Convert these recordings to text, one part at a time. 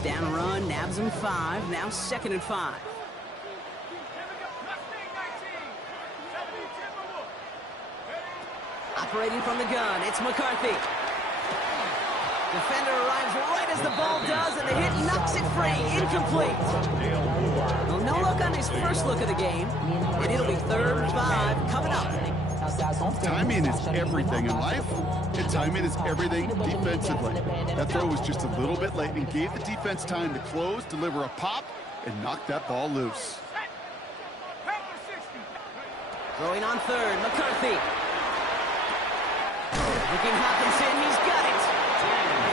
First down run, nabs him 5, now 2nd and 5. Operating from the gun, it's McCarthy. Defender arrives right as the ball does, and the hit knocks it free. Incomplete. Well, no look on his first look of the game, and it'll be 3rd and 5 coming up. Timing is everything in life, and timing is everything defensively. That throw was just a little bit late and gave the defense time to close, deliver a pop, and knock that ball loose. Throwing on 3rd, McCarthy. Looking Hawkinson, he's got it.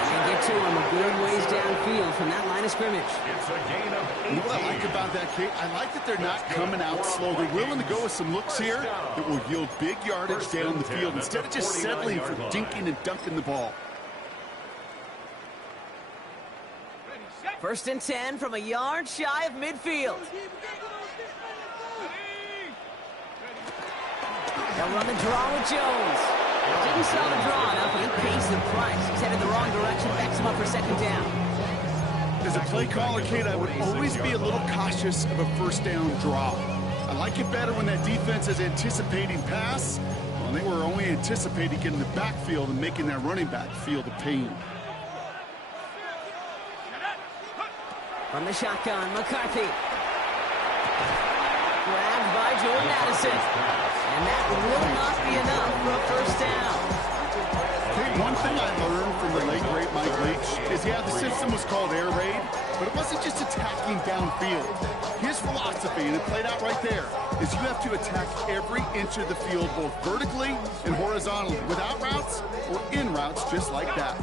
And get to him a good ways downfield from that line of scrimmage. It's a gain of 8. You know what I like about that, Kate? I like that they're not coming out slow. They're willing to go with some looks here that will yield big yardage down the field instead of just settling for dinking and dunking the ball. 1st and 10 from a yard shy of midfield. They'll run the draw with Jones. Didn't sell the draw enough, and he pays the price. He's headed the wrong direction, backs him up for 2nd down. As a play caller, Kate, I would always be a little cautious of a 1st down draw. I like it better when that defense is anticipating pass. Well, they were only anticipating getting the backfield and making that running back feel the pain. From the shotgun, McCarthy. Grabbed by Jordan Addison. And that will not be enough for a 1st down. Hey, one thing I learned from the late, great Mike Leach is, yeah, the system was called air raid, but it wasn't just attacking downfield. His philosophy, and it played out right there, is you have to attack every inch of the field, both vertically and horizontally, without routes or in routes, just like that.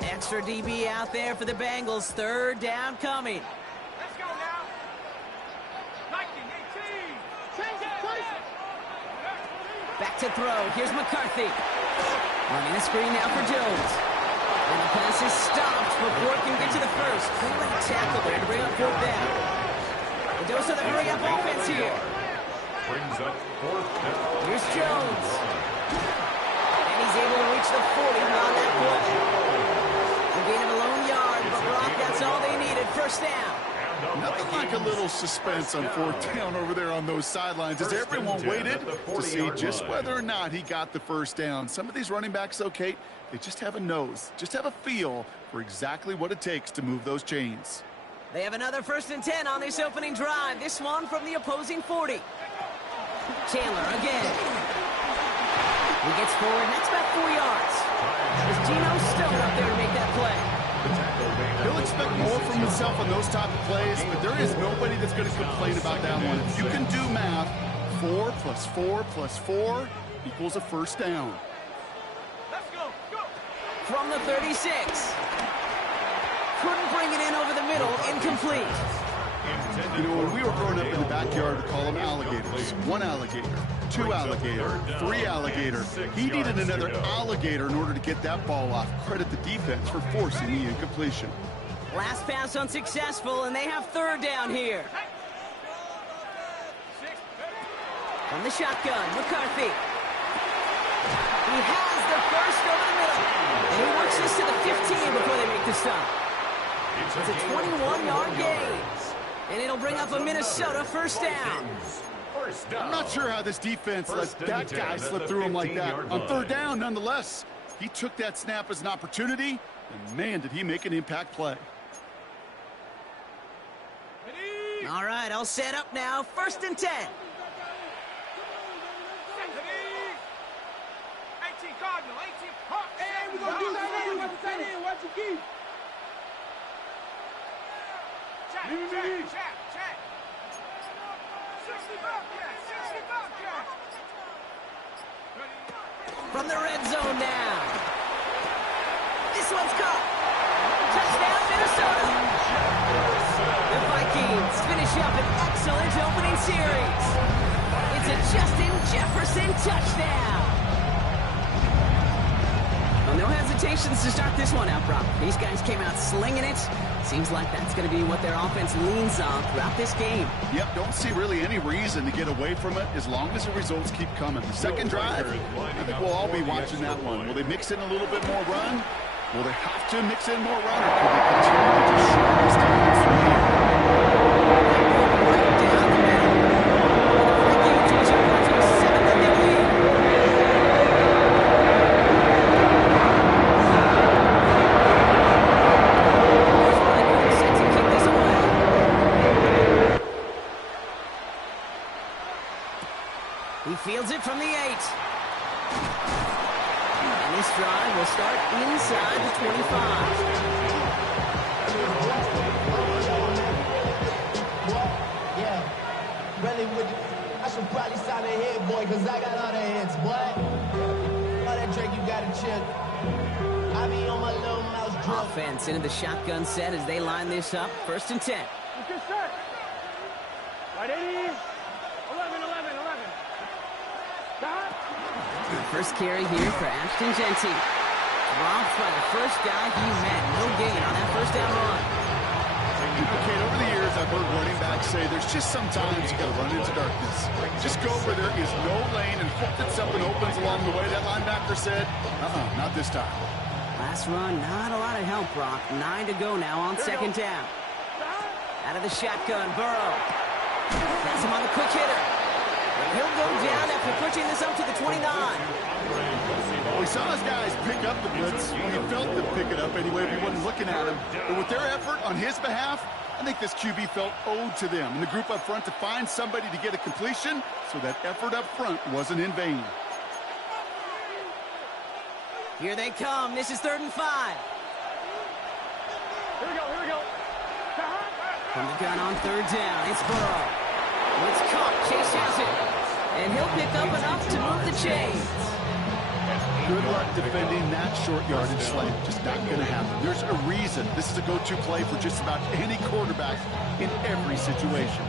Extra DB out there for the Bengals. 3rd down coming. Let's go now. 19, 18. Change it, Back to throw. Here's McCarthy. Running a screen now for Jones. And the pass is stopped before it can get to the 1st. Great tackle there to bring up 4th down. The dose of the hurry-up offense here. Brings up 4th down. Here's Jones. And he's able to reach the 40 on that play. A gain of a lone yard, but Brock, that's all they needed. 1st down. Nothing like a little suspense on 4th down over there on those sidelines as everyone waited to see just whether or not he got the 1st down. Some of these running backs, though, Kate, they just have a nose, just have a feel for exactly what it takes to move those chains. They have another 1st and 10 on this opening drive. This one from the opposing 40. Chandler again. He gets forward, that's about 4 yards. There's Geno Stone up there to make that play. He'll expect more from himself on those type of plays, but there is nobody that's going to complain about that one. If you can do math, 4 + 4 + 4 equals a 1st down. Let's go. Go. From the 36. Couldn't bring it in over the middle. Incomplete. You know, when we were growing up in the backyard, we call them alligators. 1 alligator, 2 alligator, 3 alligator. He needed another alligator in order to get that ball off. Credit the defense for forcing the incompletion. Last pass unsuccessful, and they have 3rd down here. From the shotgun, McCarthy. He has the 1st over the middle. And he works this to the 15 before they make the stop. It's a 21-yard gain. And it'll bring up a Minnesota 1st down. I'm not sure how this defense let that guy slip through him like that. On 3rd down, nonetheless, he took that snap as an opportunity, and man, did he make an impact play. All right, all set up now. 1st and 10. 18 Cardinal, 18 Hawks. Hey, we're going to do that. Watch your key. Check. 60 Bobcats. 60 Bobcats. From the red zone now. This one's caught. Touchdown, Minnesota. The Vikings finish up an excellent opening series. It's a Justin Jefferson touchdown. Well, no hesitations to start this one out, Brock. These guys came out slinging it. Seems like that's going to be what their offense leans on throughout this game. Yep, don't see really any reason to get away from it as long as the results keep coming. The second drive, I think we'll all be watching that one. Will they mix in a little bit more run? Well, they have to mix in more runner. Could they continue to just short this defense from here? Right down the middle. The free game to jump out to a 7-0 lead. Set to kick this away. He fields it from the 8. And this drive will start inside the 25. Yeah, really would you? I should probably sign a hit, boy, because I got all the hits, boy. All that Drake, you got to chill. I be on my little mouse drunk. Offense into the shotgun set as they line this up. 1st and 10. What's your set? Right, 80. 11, 11, 11. Stop. First carry here for Ashton Genty. Dropped by the first guy he met. No gain on that first down run. Okay, over the years, I've heard running backs say there's just sometimes you got to run into darkness. Just go where there is no lane and hope that something opens along the way. That linebacker said, not this time. Last run, not a lot of help, Brock. 9 to go now on 2nd down. Out of the shotgun, Burrow. That's him on the quick hitter. And he'll go down after pushing this up to the 29. Well, we saw his guys pick up the blitz. Well, he felt them pick it up anyway if he wasn't looking at him. But with their effort on his behalf, I think this QB felt owed to them and the group up front to find somebody to get a completion, so that effort up front wasn't in vain. Here they come. This is 3rd and 5. Here we go, here we go. From the gun on 3rd down, it's Burrow. It's caught. Chase has it. And he'll pick up enough to move the chains. Good luck defending that short yardage slant. Just not going to happen. There's a reason this is a go-to play for just about any quarterback in every situation.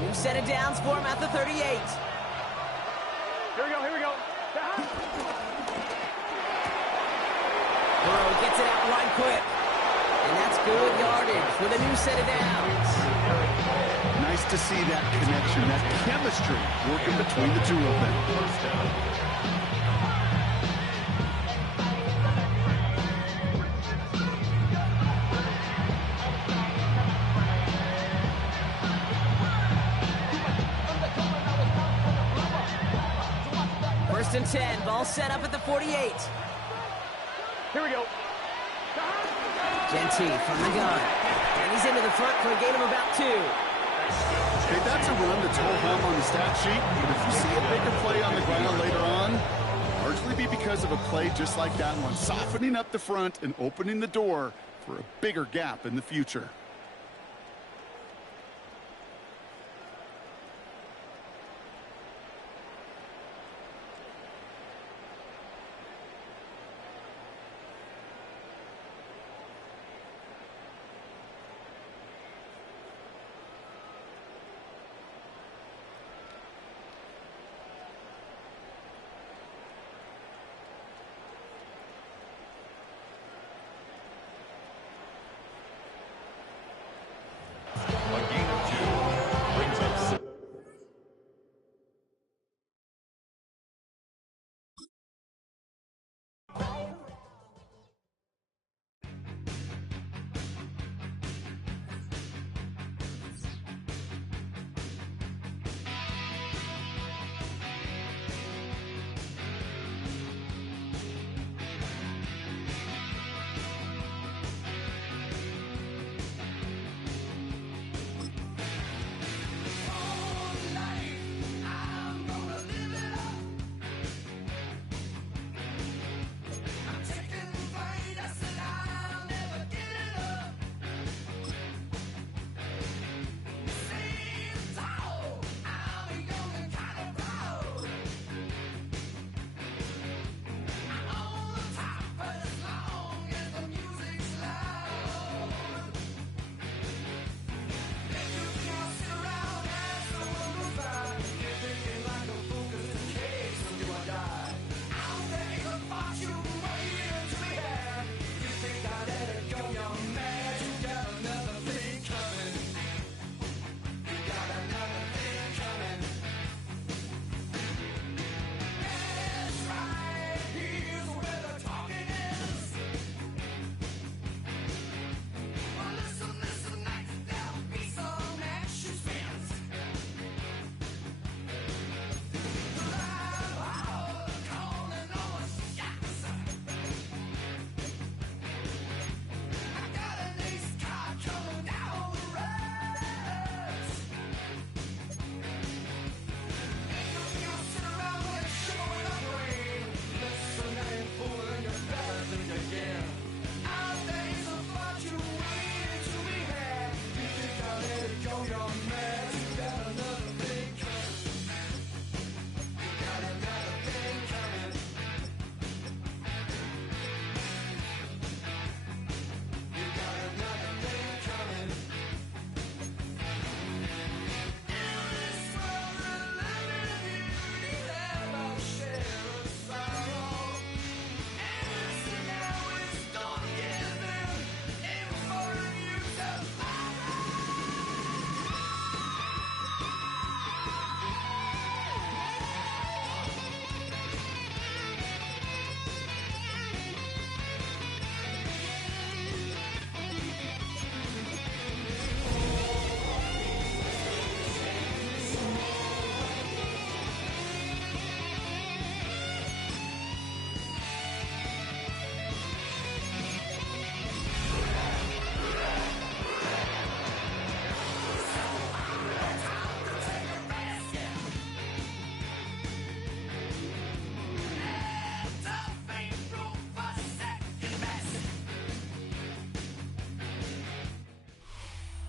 New set of downs for him at the 38. Here we go, here we go. Burrow gets it out right quick. And that's good yardage with a new set of downs. Nice to see that connection, that chemistry working between the two of them. First and 10, ball set up at the 48. Here we go. Genty from the gun. And he's into the front for a gain of about 2. Okay, that's a run that's ho-hum on the stat sheet, but if you see a bigger play on the ground later on, largely be because of a play just like that one, softening up the front and opening the door for a bigger gap in the future.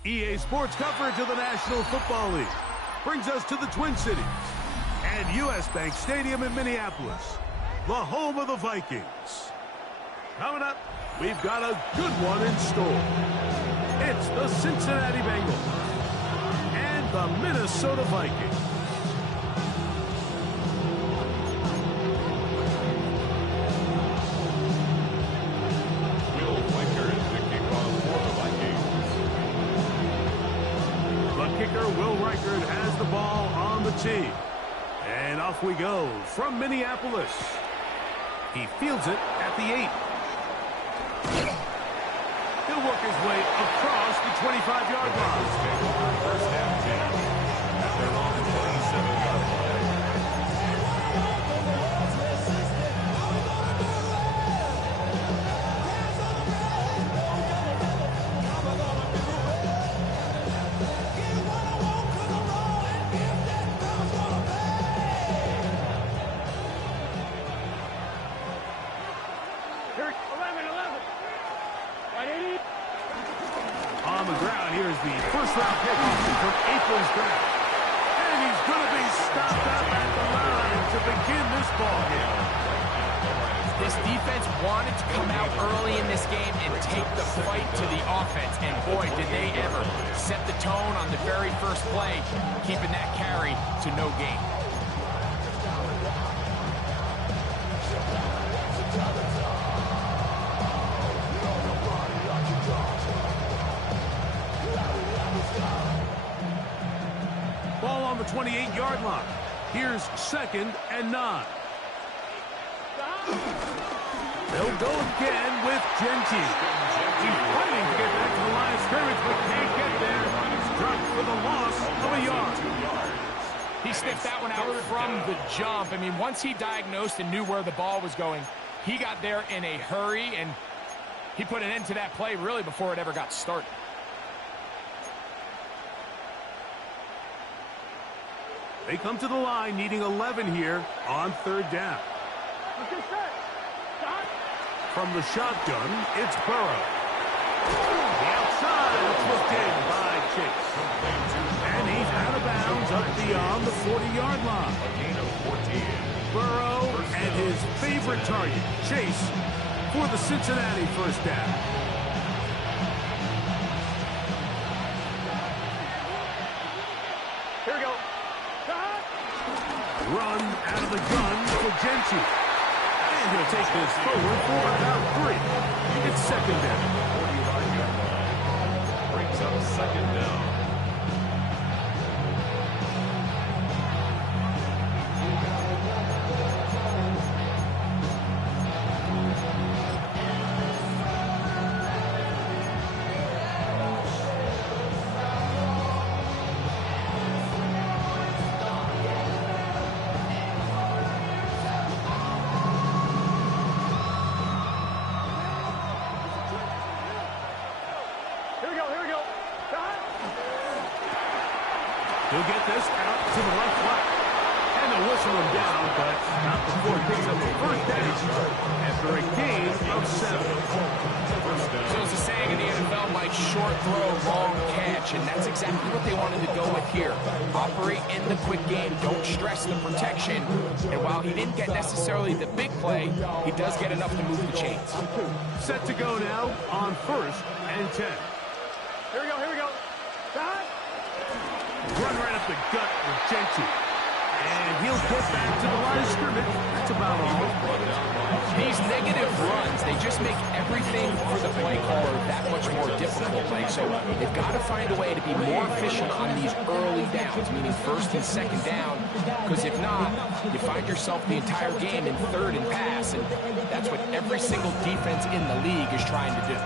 EA Sports coverage of the National Football League brings us to the Twin Cities and U.S. Bank Stadium in Minneapolis, the home of the Vikings. Coming up, we've got a good one in store. It's the Cincinnati Bengals and the Minnesota Vikings. Will Reichard has the ball on the tee. And off we go from Minneapolis. He fields it at the 8. He'll work his way across the 25-yard line. First down, team. They're on the 27-yard line. On the ground, here's the first-round pick from April's draft. And he's going to be stopped up at the line to begin this ball game. This defense wanted to come out early in this game and take the fight to the offense. And boy, did they ever set the tone on the very first play, keeping that carry to no gain. Ball on the 28-yard line. Here's 2nd and 9. They'll go again with Genty. He's fighting to get back to the line of scrimmage, but can't get there. Struck for the loss of a yard. He sniffed that one out from the jump. I mean, once he diagnosed and knew where the ball was going, he got there in a hurry, and he put an end to that play really before it ever got started. They come to the line needing 11 here on 3rd down. From the shotgun, it's Burrow. The outside, it's looked in by Chase. And he's out of bounds up beyond the 40-yard line. A gain of 14. Burrow and his favorite target, Chase, for the Cincinnati first down. Here we go. Run out of the gun for Genty. And he'll take this forward for about 3. It's 2nd down. 40-yard line. Brings up 2nd down. He'll get this out to the left flat. And they'll whistle him down, but not before he picks up the first down after a gain of 7. So it's a saying in the NFL, Mike, short throw, long catch, and that's exactly what they wanted to go with here. Operate in the quick game, don't stress the protection, and while he didn't get necessarily the big play, he does get enough to move the chains. Set to go now on 1st and 10. Here we go, here we go. Run right up the gut with Genty. And he'll get back to the line of scrimmage. That's about all. These negative runs, they just make everything for the play caller that much more difficult. Like, so they've got to find a way to be more efficient on these early downs, meaning 1st and 2nd down. Because if not, you find yourself the entire game in 3rd and pass. And that's what every single defense in the league is trying to do.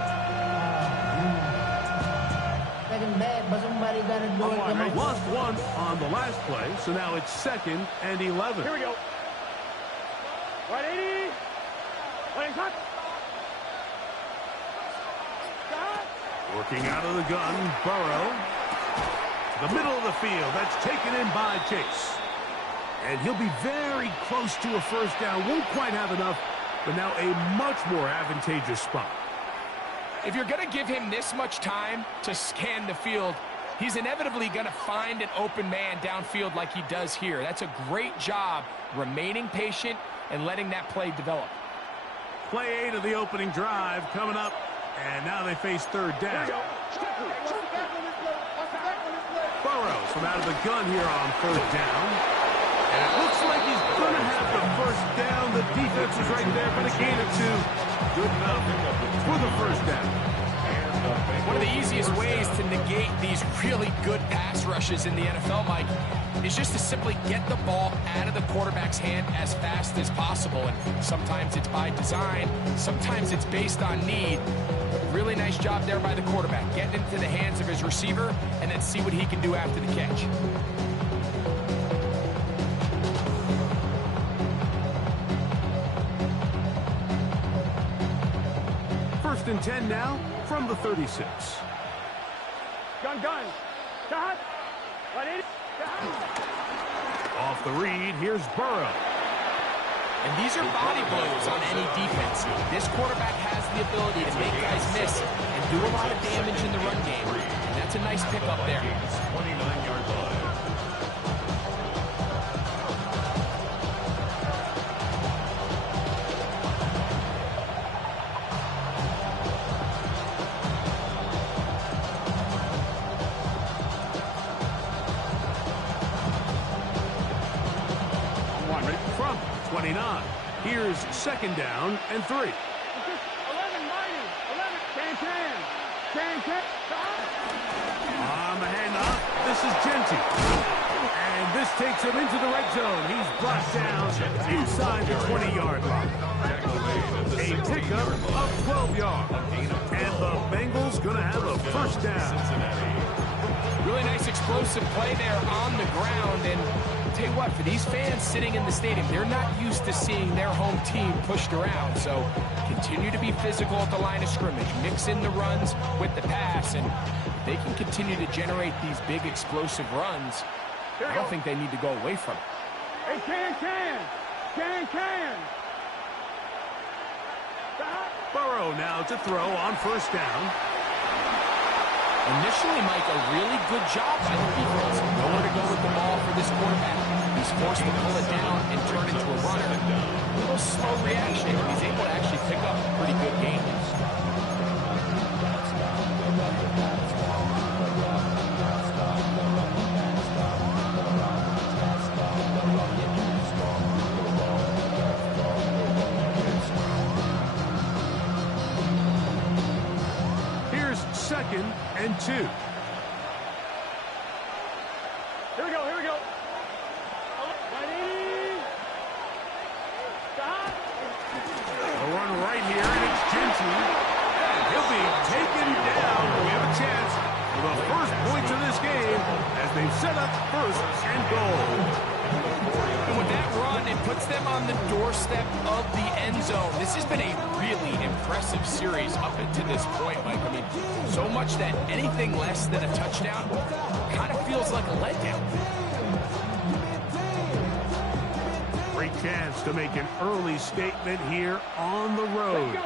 But somebody got to do it. Lost 1 on the last play, so now it's 2nd and 11. Here we go. 180. Working out of the gun, Burrow. The middle of the field, that's taken in by Chase. And he'll be very close to a first down. Won't quite have enough, but now a much more advantageous spot. If you're going to give him this much time to scan the field, he's inevitably going to find an open man downfield like he does here. That's a great job remaining patient and letting that play develop. Play 8 of the opening drive coming up, and now they face third down. Burrows from out of the gun here on third down. And it looks like he's going to have the first down. The defense is right there for the gain of 2. Good enough for the first down. One of the easiest ways to negate these really good pass rushes in the NFL, Mike, is just to simply get the ball out of the quarterback's hand as fast as possible. And sometimes it's by design, sometimes it's based on need. Really nice job there by the quarterback, getting into the hands of his receiver and then see what he can do after the catch. First and 10 now from the 36. Gun. Stop. Off the read, here's Burrow. And these are body blows on any defense. This quarterback has the ability to make guys miss and do a lot of damage in the run game. And that's a nice pickup there. 29-yard line. From 29. Here's second down and 3. 11, mighty. 11. Can. On the handoff, this is Genty. And this takes him into the red zone. He's brought down inside the 20-yard line. A pickup of 12 yards. And the Bengals going to have a first down. Really nice explosive play there on the ground. And I'll tell you what, for these fans sitting in the stadium, they're not used to seeing their home team pushed around. So continue to be physical at the line of scrimmage. Mix in the runs with the pass. And if they can continue to generate these big explosive runs, I don't think they need to go away from it. Hey, can. Burrow now to throw on first down. Initially, Mike, a really good job by the defense. Nowhere to go with the ball for this quarterback. He's forced to pull it down and turn into a runner. A little slow reaction, and he's able to actually pick up a pretty good game. Here's second and 2. Here we go. Stop. A run right here, and it's Genty. And he'll be taken down. We have a chance for the first points of this game as they've set up first and goal. And with that run, it puts them on the doorstep of the end zone. This has been a really impressive series up until this point, Mike. I mean, so much that anything less than a touchdown kind of feels like a letdown. Great chance to make an early statement here on the road.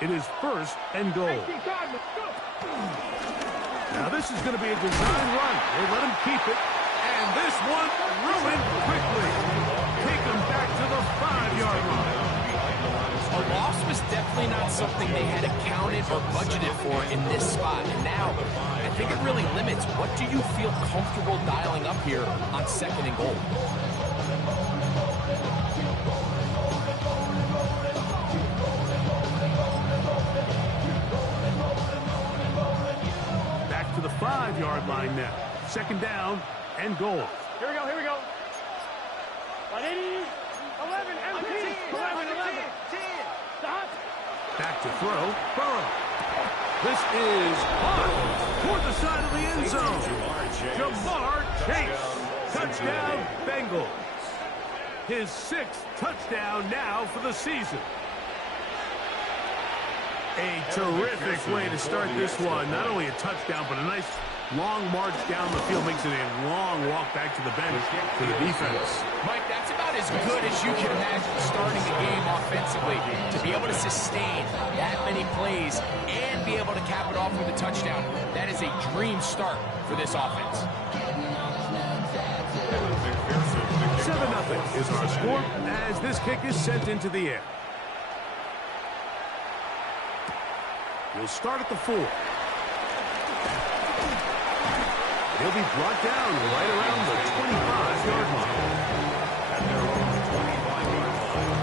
It is first and goal. Now this is going to be a design run. They let him keep it. And this one ruined quickly. Take him back to the 5-yard line. A loss was definitely not something they had accounted or budgeted for in this spot. And now, I think it really limits what do you feel comfortable dialing up here on second and goal. Back to the 5-yard line now. Second down and goal. Here we go. 11, empty. 11. Stop. Back to throw. Burrow. This is hard toward the side of the end zone. Jamar Chase. Touchdown, Bengals. His 6th touchdown now for the season. A terrific way to start this one. Not only a touchdown, but a nice Long march down the field makes it a long walk back to the bench for the defense. Mike, that's about as good as you can imagine starting a game offensively. To be able to sustain that many plays and be able to cap it off with a touchdown, that is a dream start for this offense. 7-0 is our score as this kick is sent into the air. We'll start at the 4. He'll be brought down right around the 25-yard line. At their own 25-yard line.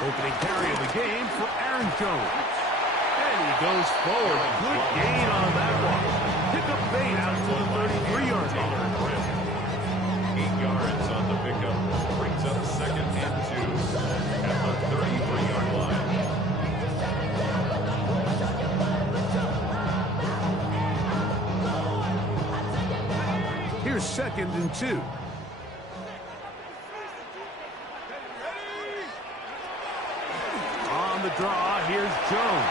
Opening carry of the game for Aaron Jones. And he goes forward. Good gain on that one. Pick up bait out to the 33-yard line. 8 yards on the pickup. Brings up 2nd and 2 at the 33-yard line. Here's 2nd and 2. On the draw, here's Jones.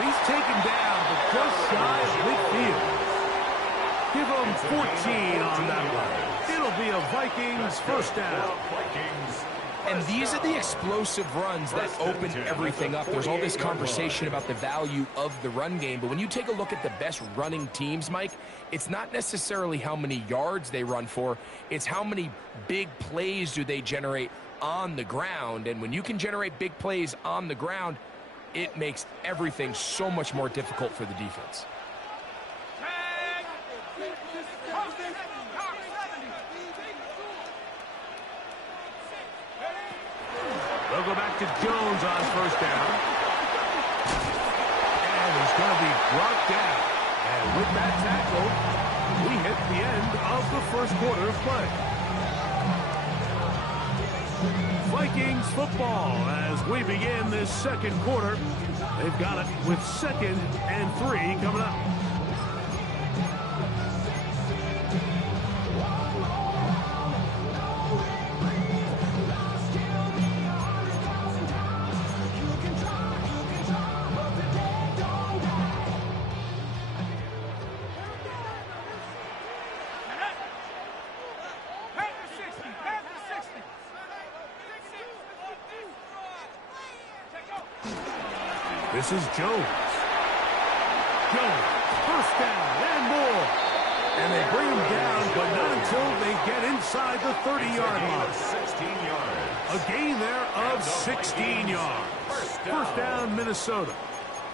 He's taken down, but just shy of midfield. Give him 14 on that one. It'll be a Vikings first down. And these are the explosive runs that open everything up. There's all this conversation about the value of the run game, but when you take a look at the best running teams, Mike, it's not necessarily how many yards they run for, it's how many big plays do they generate on the ground. And when you can generate big plays on the ground, it makes everything so much more difficult for the defense. They'll go back to Jones on first down. And he's going to be brought down. And with that tackle, we hit the end of the first quarter of play. Vikings football as we begin this second quarter. They've got it with 2nd and 3 coming up. This is Jones. Jones, first down and more. And they bring him down, but not until they get inside the 30-yard line. 16 yards. A gain there of 16 yards. First down, Minnesota.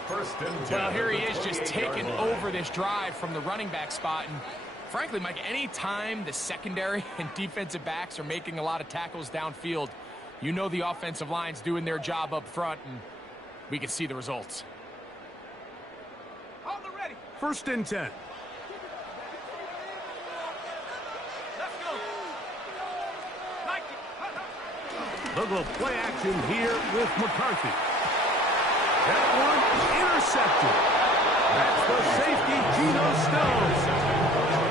First and 10. Well, here he is just taking over this drive from the running back spot. And frankly, Mike, any time the secondary and defensive backs are making a lot of tackles downfield, you know the offensive line's doing their job up front, and we can see the results. First and 10. They'll go play action here with McCarthy. That one intercepted. That's the safety, Geno Stone.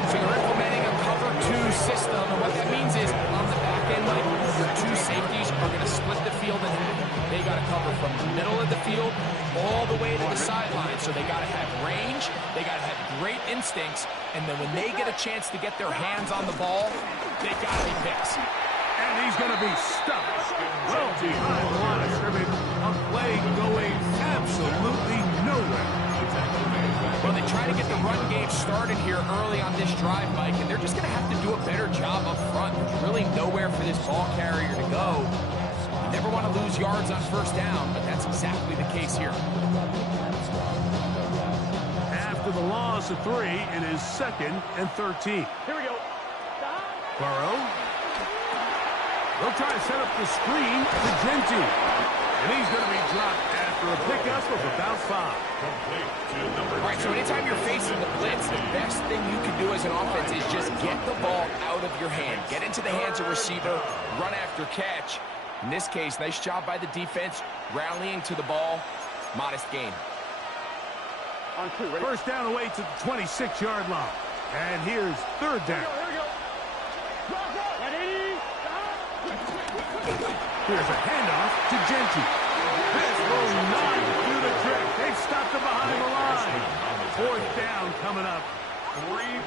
So you're implementing a cover 2 system, and what that means is on the back end, Mike, your 2 safeties are going to split the field in half. They got to cover from the middle of the field all the way to the sideline. So they got to have range, they got to have great instincts, and then when they get a chance to get their hands on the ball, they got to be picks. And he's going to be stuck well behind the line of scrimmage. A play going absolutely nowhere. Well, they try to get the run game started here early on this drive, Mike, and they're just going to have to do a better job up front. There's really nowhere for this ball carrier to go. You never want to lose yards on first down, but that's exactly the case here. After the loss of 3, it is 2nd and 13. Here we go. Burrow. They'll try to set up the screen to Genti. And he's going to be dropped at after a pickup of about 5. All right, so anytime you're facing the blitz, the best thing you can do as an offense is just get the ball out of your hand. Get into the hands of receiver, run after catch. In this case, nice job by the defense, rallying to the ball. Modest gain. First down away to the 26-yard line. And here's third down. Here's a handoff to Genty. This will not do the trick. They've stopped him behind the line. Fourth down coming up.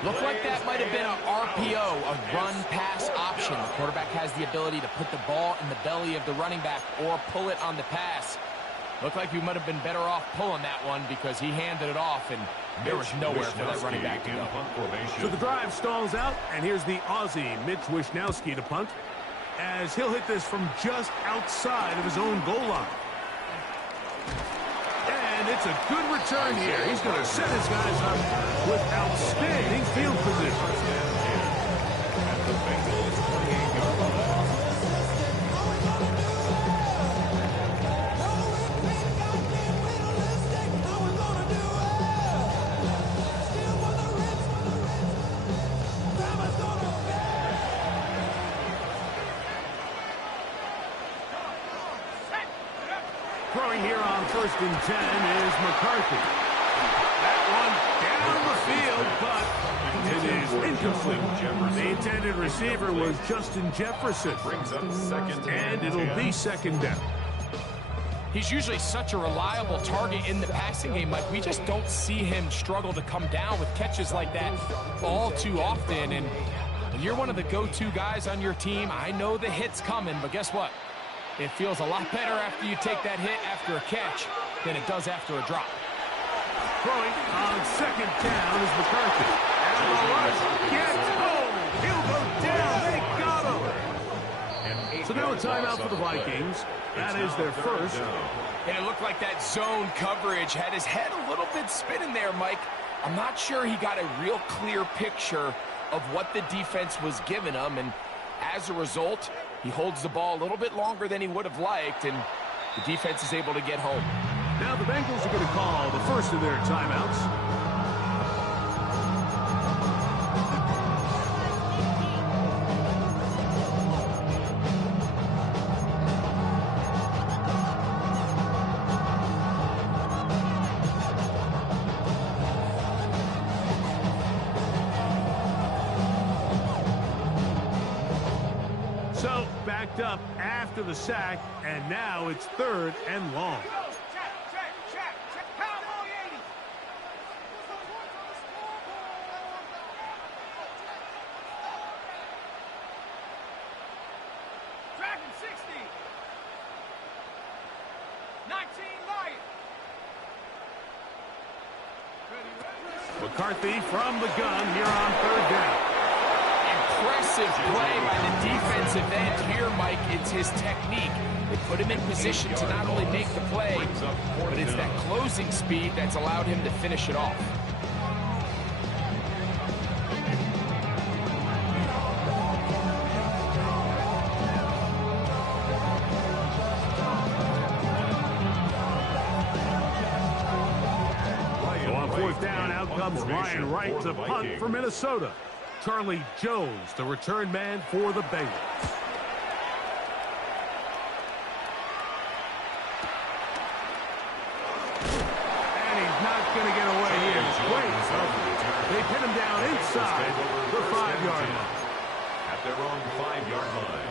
Looked like that might have been an RPO, a run-pass option. The quarterback has the ability to put the ball in the belly of the running back or pull it on the pass. Looked like we might have been better off pulling that one because he handed it off, and there was nowhere for that running back to go. So the drive stalls out, and here's the Aussie, Mitch Wishnowsky, to punt, as he'll hit this from just outside of his own goal line. And it's a good return here. He's going to set his guys up with outstanding field position. Throwing here on 1st and 10 is McCarthy. That one down the field, but it is incomplete. The intended receiver was Justin Jefferson. And it'll be second down. He's usually such a reliable target in the passing game, Mike. We just don't see him struggle to come down with catches like that all too often. And when you're one of the go-to guys on your team, I know the hit's coming, but guess what? It feels a lot better after you take that hit after a catch than it does after a drop. Throwing on second down is McCarthy. And the rush gets home. He'll go down. They got him. So now a timeout for the Vikings. That is their first. And it looked like that zone coverage had his head a little bit spinning there, Mike. I'm not sure he got a real clear picture of what the defense was giving him, and as a result, he holds the ball a little bit longer than he would have liked, and the defense is able to get home. Now the Bengals are going to call the first of their timeouts. So backed up after the sack, and now it's 3rd and long. Dragon 60. 19 Lion. McCarthy from the gun here on 3rd down. Impressive play by the defensive end here, Mike. It's his technique. They put him in position to not only make the play, but it's that closing speed that's allowed him to finish it off. So on 4th down, out comes Ryan Wright to punt for Minnesota. Charlie Jones, the return man for the Bengals. And he's not going to get away here. Great coverage. They pin him down inside the 5-yard line. At their own 5-yard line.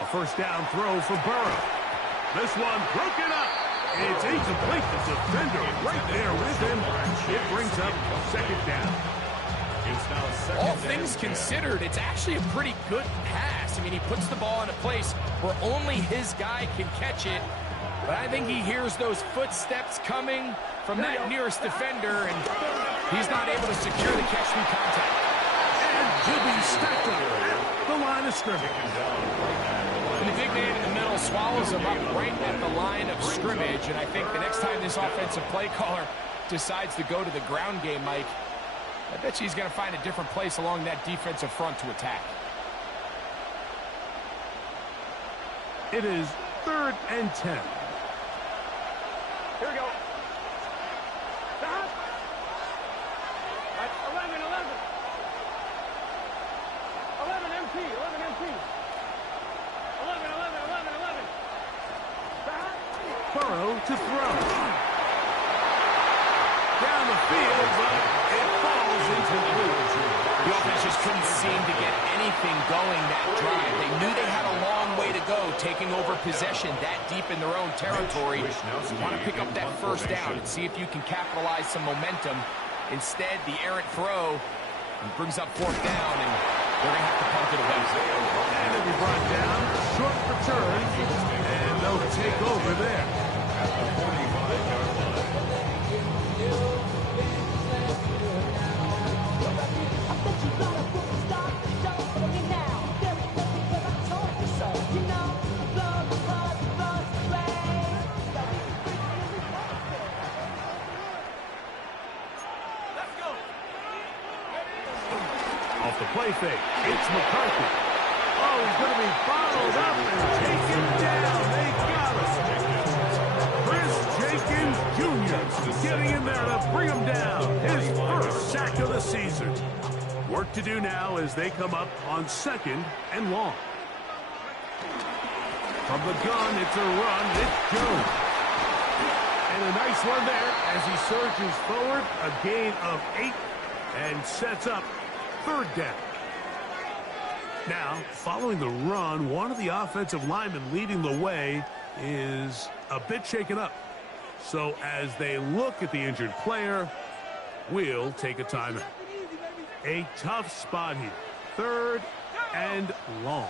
A first down throw for Burrow. This one broken up. It's incomplete. The defender right there with him. It brings up 2nd down. All things considered, it's actually a pretty good pass. I mean, he puts the ball in a place where only his guy can catch it. But I think he hears those footsteps coming from that nearest defender, and he's not able to secure the catch through contact. And He'll be stacked up at the line of scrimmage. And the big man in the middle swallows him up right at the line of scrimmage. And I think the next time this offensive play caller decides to go to the ground game, Mike, I bet you he's going to find a different place along that defensive front to attack. It is 3rd and 10. Here we go. Stop. 11, 11. 11 MT, 11 MT. 11, 11, 11, 11. Stop. Burrow to throw. Down the field, but it falls incomplete. The offense just couldn't seem to get anything going that drive. They knew they had a long way to go, taking over possession that deep in their own territory. You want to pick up that first down and see if you can capitalize some momentum. Instead, the errant throw brings up 4th down, and they're going to have to punt it away. And it'll be brought down, short return, and they'll take over there. At the 45-yard line. Off the play fake, it's McCarthy. Oh, he's going to be followed up and taken down. They got him. Chris Jenkins Jr. getting in there to bring him down. His first sack of the season. Work to do now as they come up on 2nd and long. From the gun, it's a run. It's Jones. And a nice one there as he surges forward. A gain of 8 and sets up 3rd down. Now, following the run, one of the offensive linemen leading the way is a bit shaken up. So as they look at the injured player, we'll take a timeout. A tough spot here. 3rd and long.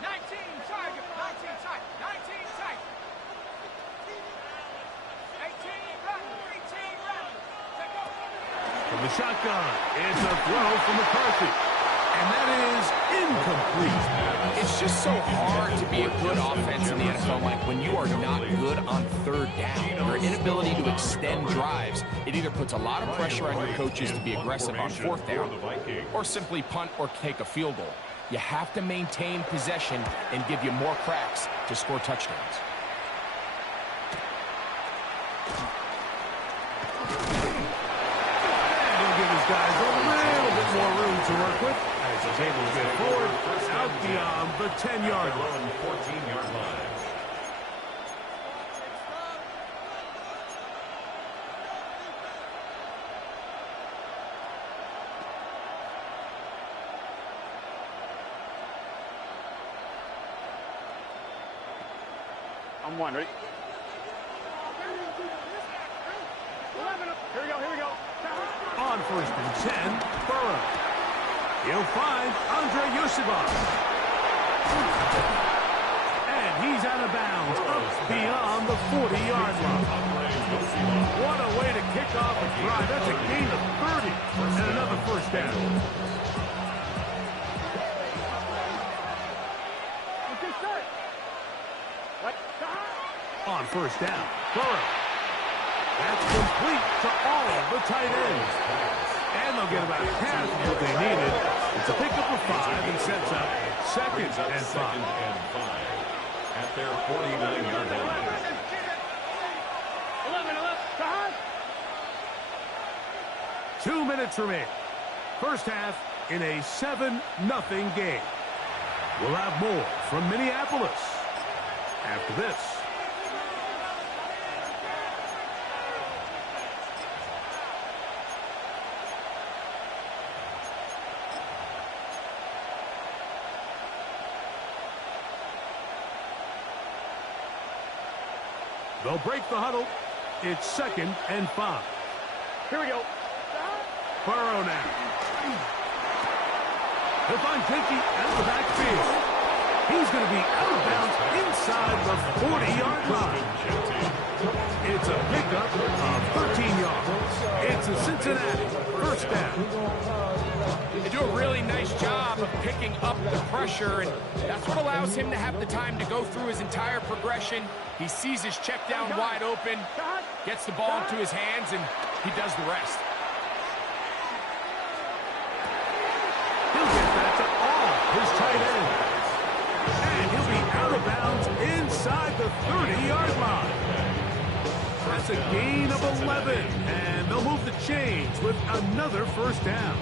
19 target, 19 tight, 19 tight. 18 run, 18 run. Take over. From the shotgun, it's a throw from McCarthy. And that is incomplete. It's just so hard to be a good offense in the NFL, Mike, when you are not good on 3rd down. Your inability to extend drives, it either puts a lot of pressure on your coaches to be aggressive on 4th down or simply punt or take a field goal. You have to maintain possession and give you more cracks to score touchdowns. And he'll give his guys a little bit more room to work with as he's able to get forward out beyond the 10-yard line. 14-yard line. I'm one, ready? 11, here we go, here we go. On 1st and 10, Burrow. He'll find Andre Yosibov. And he's out of bounds, up beyond the 40-yard line. What a way to kick off a drive. That's a gain of 30 and another 1st down. On 1st down, Burrow. That's complete to all the tight ends. And they'll get about half of what they needed. It's a pickup of 5 and sets up 2nd and 5. At their 49-yard line. 2 minutes remain. First half in a 7-0 game. We'll have more from Minneapolis after this. They'll break the huddle. It's 2nd and 5. Here we go. Burrow now. He'll find Jakey out of the backfield. He's going to be out of bounds inside the 40-yard line. It's a pickup of 13 yards. It's a Cincinnati 1st down. They do a really nice job of picking up the pressure, and that's what allows him to have the time to go through his entire progression. He sees his check down wide open, gets the ball into his hands, and he does the rest. He'll get that to all his tight ends. And he'll be out of bounds inside the 30-yard line. That's a gain of 11, and they'll move the chains with another first down.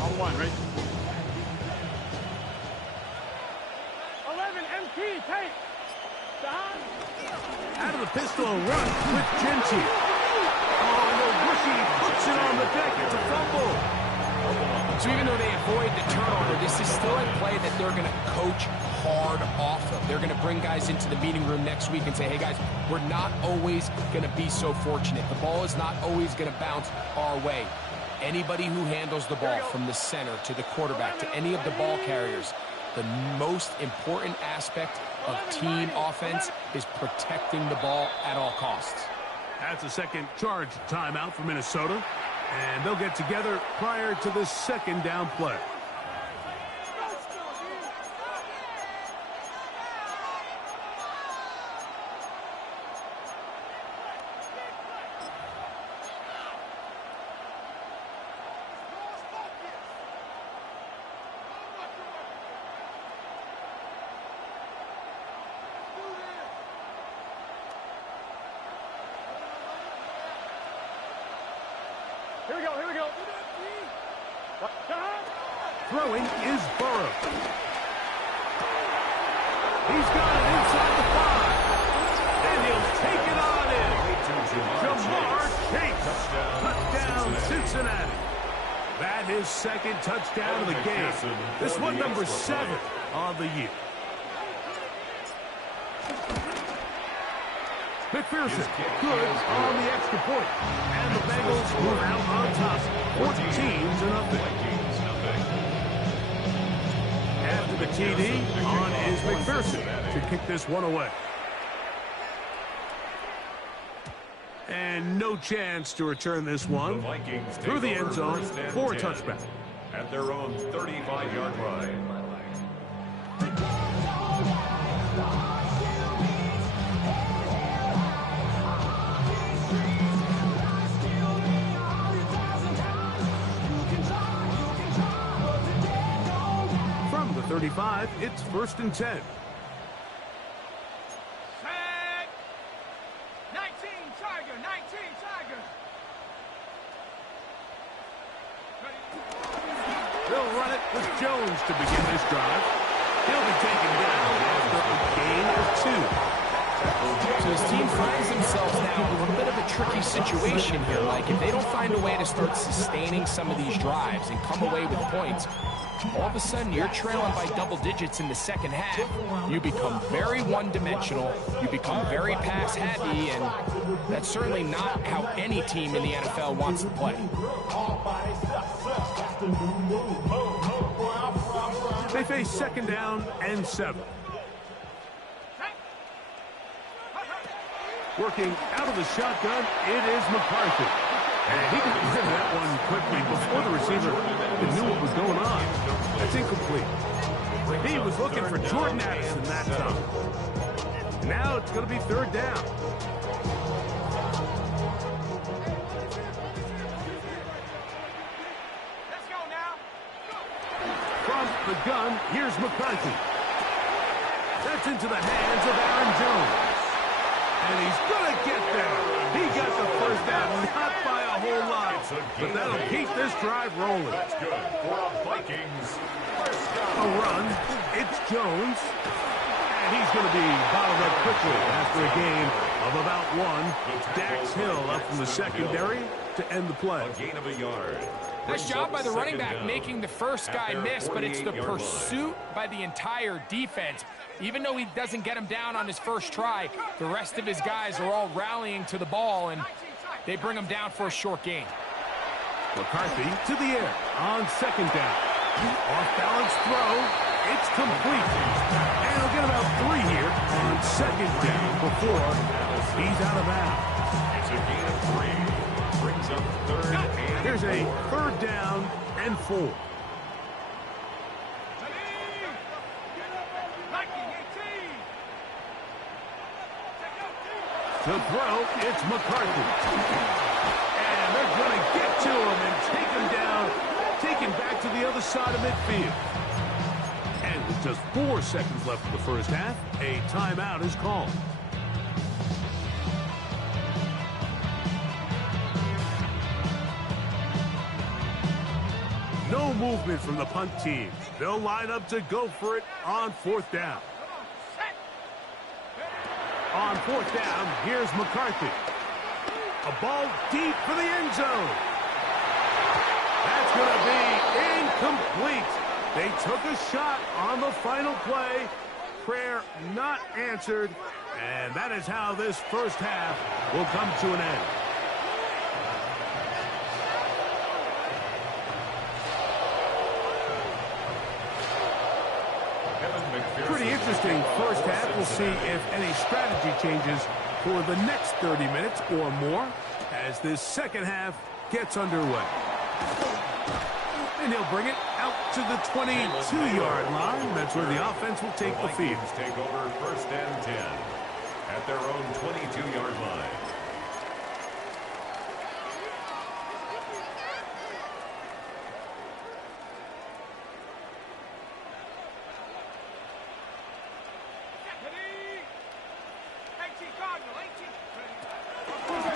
On one, right? 11 MT, take. Out of the pistol run with Genty. Oh, no, Bushy puts it on the deck. It's a fumble. So even though they avoid the turnover, this is still a play that they're going to coach hard off of. They're going to bring guys into the meeting room next week and say, hey, guys, we're not always going to be so fortunate. The ball is not always going to bounce our way. Anybody who handles the ball from the center to the quarterback to any of the ball carriers, the most important aspect of team offense is protecting the ball at all costs. That's a second charge timeout for Minnesota. And they'll get together prior to the second down play. Here we go, here we go. Throwing is Burrow. He's got it inside the 5. And he'll take it on in. Jamar Chase. Touchdown, Cincinnati. That is second touchdown of the game. This one number 7 on the year. McPherson, good on the extra point. And the Bengals move out on top, 14-0. After the TD, on is McPherson to kick this one away. And no chance to return this one through the end zone for a touchback. At their own 35-yard line. From the 35, it's 1st and 10. Set. 19 Tiger, 19 Tiger. They'll run it with Jones to begin this drive. He'll be taken down after a gain of 2. So his team finds themselves now in a little bit of a tricky situation here. Like, if they don't find a way to start sustaining some of these drives and come away with points, all of a sudden you're trailing by double digits in the second half. You become very one-dimensional. You become very pass-heavy, and that's certainly not how any team in the NFL wants to play. They face 2nd down and 7. Working out of the shotgun, it is McCarthy. And he got rid of that one quickly before the receiver knew what was going on. That's incomplete. He was looking for Jordan Addison that time. Now it's going to be 3rd down. Let's go now. From the gun, here's McCarthy. That's into the hands of Aaron Jones. And he's going to get there. He got the first down, not by a whole lot. But that'll keep this drive rolling. That's good for Vikings. A run. It's Jones. And he's going to be bottled up quickly after a gain of about 1. Dax Hill up from the secondary to end the play. A gain of a yard. Nice job by the running back making the first guy miss, but it's the pursuit by the entire defense. Even though he doesn't get him down on his first try, the rest of his guys are all rallying to the ball, and they bring him down for a short gain. McCarthy to the air on 2nd down. Off-balance throw. It's complete. And he'll get about 3 here on second down before he's out of bounds. It's a gain of 3. Brings up third and Here's a third down and 4. To throw, it's McCarthy. And they're going to get to him and take him down, take him back to the other side of midfield. And with just 4 seconds left in the first half, a timeout is called. No movement from the punt team. They'll line up to go for it on 4th down. On 4th down, here's McCarthy. A ball deep for the end zone. That's going to be incomplete. They took a shot on the final play. Prayer not answered. And that is how this first half will come to an end. Pretty interesting first half. We'll see if any strategy changes for the next 30 minutes or more as this second half gets underway. And he'll bring it out to the 22-yard line. That's where the offense will take the field. Take over first and 10 at their own 22-yard line.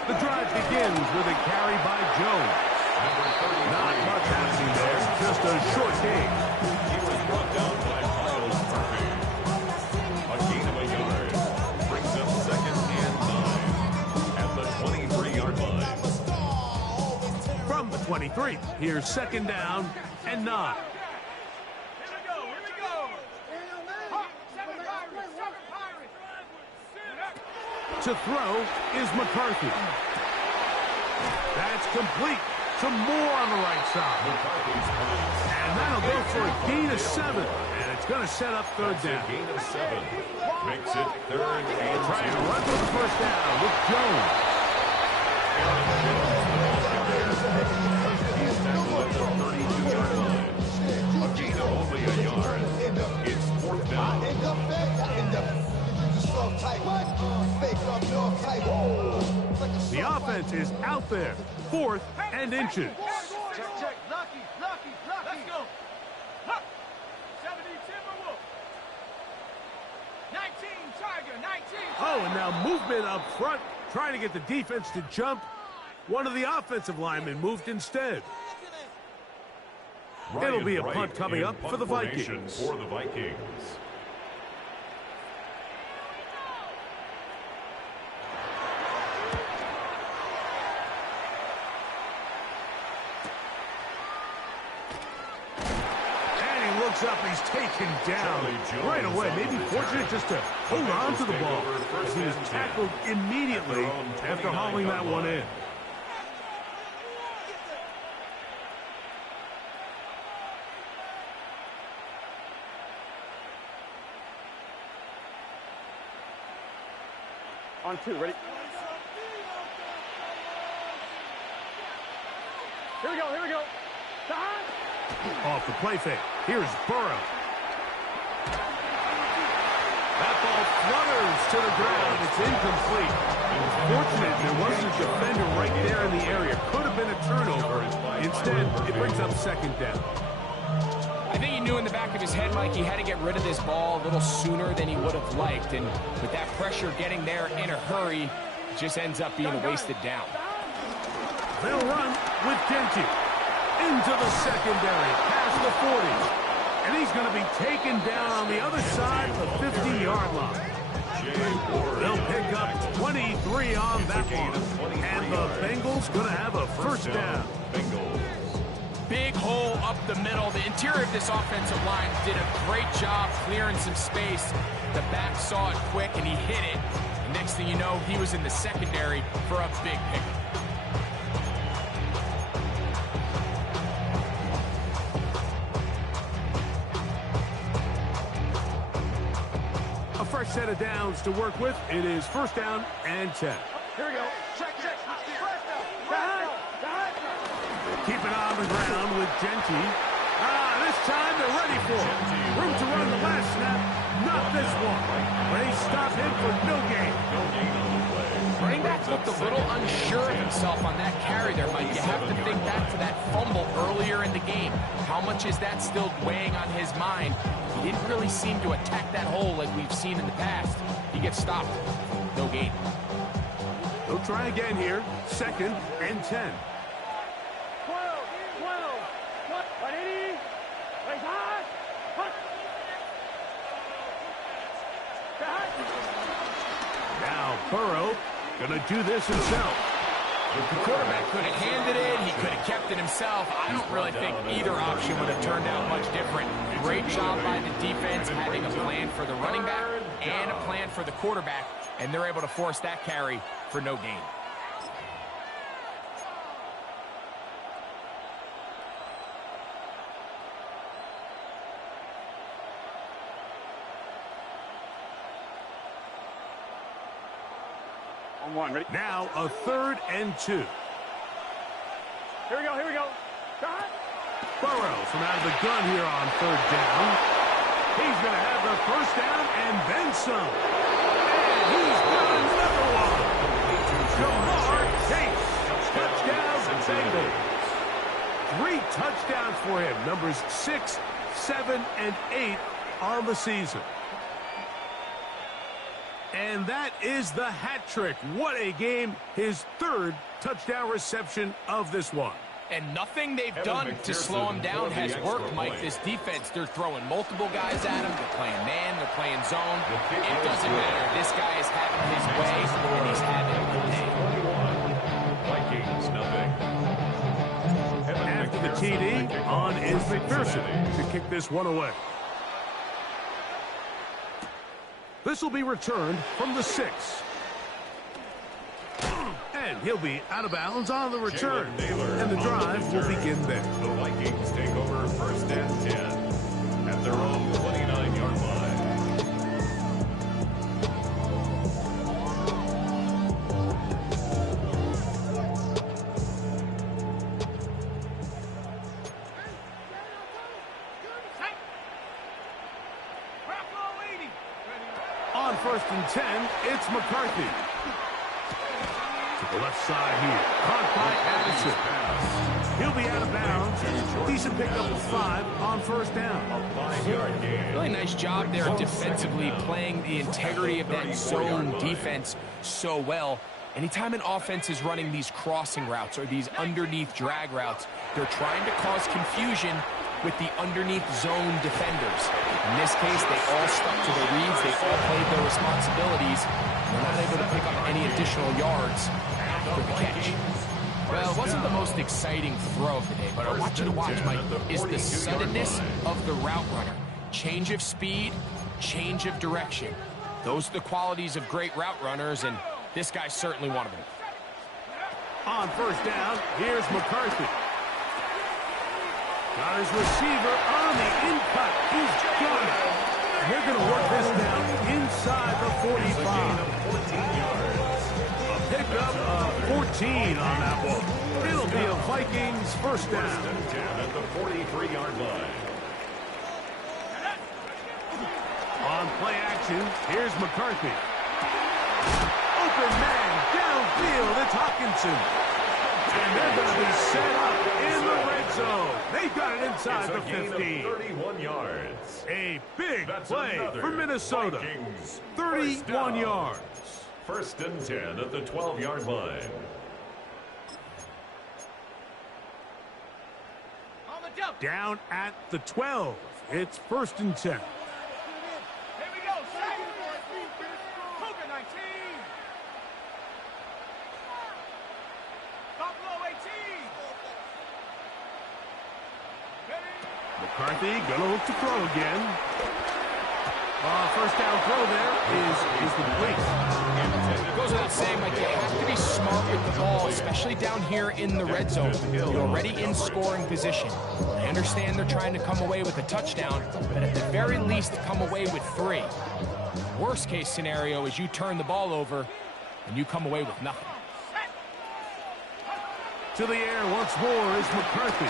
The drive begins with a carry by Jones. Not much happening there, just a short gain. He was brought down by Miles Murphy. A gain of a yard. Brings up second and 9 at the 23-yard line. From the 23, here's second down and 9. To throw is McCarthy. That's complete. Some more on the right side. And that'll go for a gain of 7. And it's going to set up third down. Gain of 7. Makes it third and trying to run for the first down with Jones. He's tackled at the 32-yard line. A gain of only a yard. It's 4th down. The offense is out there. 4th and inches. Check. Lucky. Let's go. 70 Timberwolf. 19 Tiger. 19. Oh, and now movement up front, trying to get the defense to jump. One of the offensive linemen moved instead. It'll be a punt coming up for the Vikings. For the Vikings. Up, he's taken down right away. Maybe fortunate just to hold on to the ball as he was tackled immediately after hauling that one in. On 2, ready? Here we go. Off the play fake. Here's Burrow. That ball flutters to the ground. It's incomplete. Fortunate there wasn't a defender right there in the area. Could have been a turnover. Instead, it brings up second down. I think he knew in the back of his head, Mike, he had to get rid of this ball a little sooner than he would have liked. And with that pressure getting there in a hurry, it just ends up being a wasted down. They'll run with Genty. Into the secondary, past the 40. And he's going to be taken down on the other side of the 50-yard line. They'll pick up 23 on that one. And the Bengals going to have a first down. Big hole up the middle. The interior of this offensive line did a great job clearing some space. The back saw it quick, and he hit it. And next thing you know, he was in the secondary for a big pick. set of downs to work with. It is first down and 10. Here we go. Check. Keep it on the ground with Genty. This time they're ready for it. Room to run the last snap. Not this one. They stop him for no gain. Running back looked a little unsure of himself on that carry there, Mike. You have to think back to that fumble earlier in the game. How much is that still weighing on his mind? He didn't really seem to attack that hole like we've seen in the past. He gets stopped. No gain. They'll try again here. Second and 10. 180. Wait, hot. Now Burrow gonna do this himself. The quarterback could have handed it. He could have kept it himself. I don't really think either option would have turned out much different. Great job by the defense having a plan for the running back and a plan for the quarterback, and they're able to force that carry for no gain. On one, ready? Now a third and 2. Here we go. Burrow from out of the gun here on third down. He's going to have the first down and then some. And he's got another one. Jamar Chase. Touchdown Bengals. 3 touchdowns for him. Numbers 6, 7, and 8 on the season. And that is the hat trick. What a game. His 3rd touchdown reception of this one. And nothing they've done to slow him down has worked, Mike. This defense, they're throwing multiple guys at him. They're playing man, they're playing zone. It doesn't matter. This guy is having his way, and he's having a good day. Vikings, nothing. After the TD, on is McPherson to kick this one away. This will be returned from the 6. And he'll be out of bounds on the return. And the drive will begin there. The Vikings take over first and 10 at their own 29-yard line. On first and 10, it's McCarthy. To the left side here. Caught by Addison. He'll be out of bounds. Decent pickup of 5 on first down. A 5-yard gain. Really nice job there defensively, playing the integrity of that zone defense so well. Anytime an offense is running these crossing routes or these underneath drag routes, they're trying to cause confusion with the underneath zone defenders. In this case, they all stuck to the reads. They all played their responsibilities. They're not able to pick up any additional yards after the catch. Well, it wasn't the most exciting throw of the day, but I want you to watch, Mike, is the suddenness of the route runner. Change of speed, change of direction. Those are the qualities of great route runners, and this guy's certainly one of them. On first down, here's McCarthy. Got his receiver on the in-cut. He's got it. They're going to work this down inside the 45. A pickup of 14 on that one. It'll be a Vikings first down. First and 10 at the 43-yard line. On play action, here's McCarthy. Open man downfield. It's Hawkinson. And they're going to be set up in the red zone. They got it inside the 50. 31 yards. A big play for Minnesota. 31 yards. First and 10 at the 12-yard line. Down at the 12. It's first and 10. Here we go, second. Cougar 19. Buffalo 18. McCarthy gonna look to throw again. First down throw there is complete. It goes without saying, Mike, you have to be smart with the ball, especially down here in the red zone. You're already in scoring position. I understand they're trying to come away with a touchdown, but at the very least, come away with 3. Worst case scenario is you turn the ball over and you come away with nothing. To the air once more is McCarthy.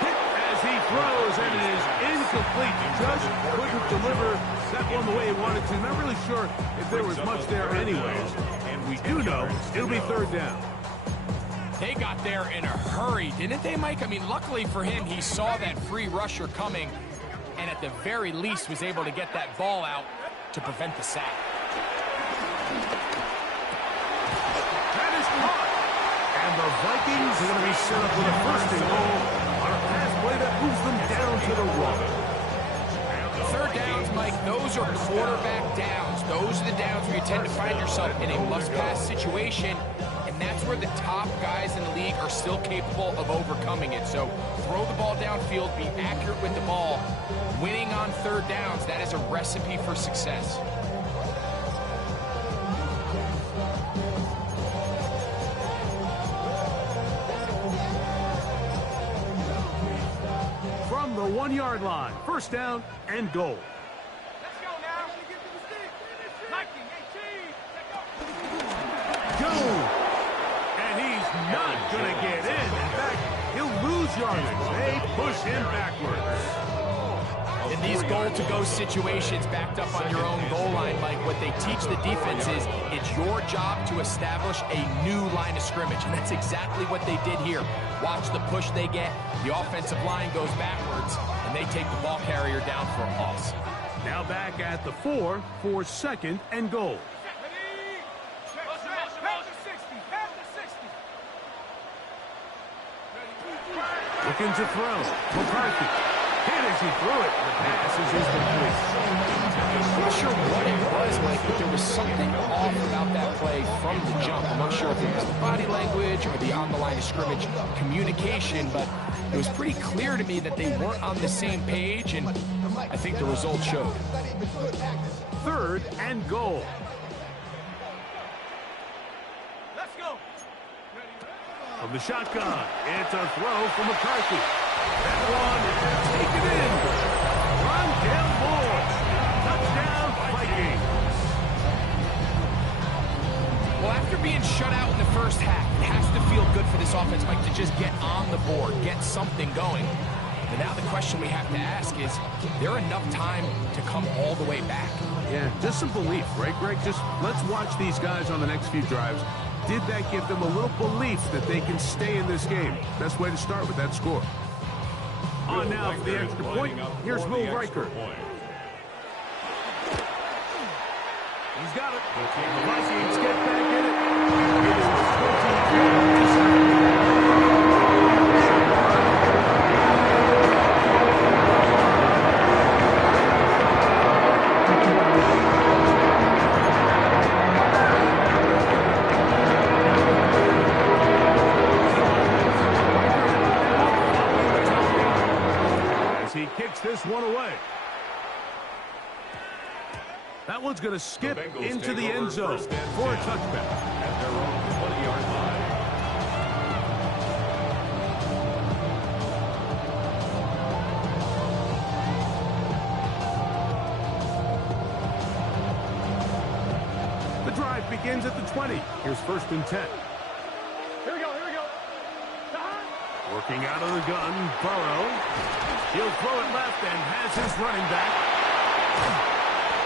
Hit as he throws, and it is incomplete. Just couldn't deliver that one the way he wanted to. Not really sure if there was much there anyways. And we do know it'll be third down. They got there in a hurry, didn't they, Mike? I mean, luckily for him, he saw that free rusher coming and at the very least was able to get that ball out to prevent the sack. That is caught. And the Vikings are going to be set up with a first and goal on a pass play that moves them down to the one. Third downs, Mike, those are quarterback downs. Those are the downs where you tend to find yourself in a must-pass situation, and that's where the top guys in the league are still capable of overcoming it. So throw the ball downfield, be accurate with the ball. Winning on third downs, that is a recipe for success. From the 1 yard line, first down and goal. Let's go now. Get to the stick. 19, 18. Go! And he's not going to get in. In fact, he'll lose yardage. They push him backwards. In these goal-to-go situations backed up on your own goal line, Mike, what they teach the defense is it's your job to establish a new line of scrimmage, and that's exactly what they did here. Watch the push they get. The offensive line goes backwards, and they take the ball carrier down for a loss. Now back at the 4 for second and goal. Looking to throw. McCarthy. Hit as he threw it. The pass is incomplete. I'm not sure what it was, Mike, but there was something off about that play from the jump. I'm not sure if it was the body language or the on-the-line of scrimmage communication, but it was pretty clear to me that they weren't on the same page, and I think the result showed. Third and goal. Let's go. From the shotgun, it's a throw for McCarthy. That one is taken in. Rondale Moore. Touchdown, Vikings. Well, after being shut out in the first half, it has to feel good for this offense, Mike, to just get on the board, get something going. But now the question we have to ask is there enough time to come all the way back? Yeah, just some belief, right, Greg? Just let's watch these guys on the next few drives. Did that give them a little belief that they can stay in this game? Best way to start with that score. On now for the extra point. Here's Will Riker. He's got it. The Vikings get back in it. It is 20. He kicks this one away. That one's going to skip into the end zone for a touchback. At their own 20-yard line. The drive begins at the 20. Here's first and 10. Here we go. Working out of the gun, Burrow. He'll throw it left and has his running back.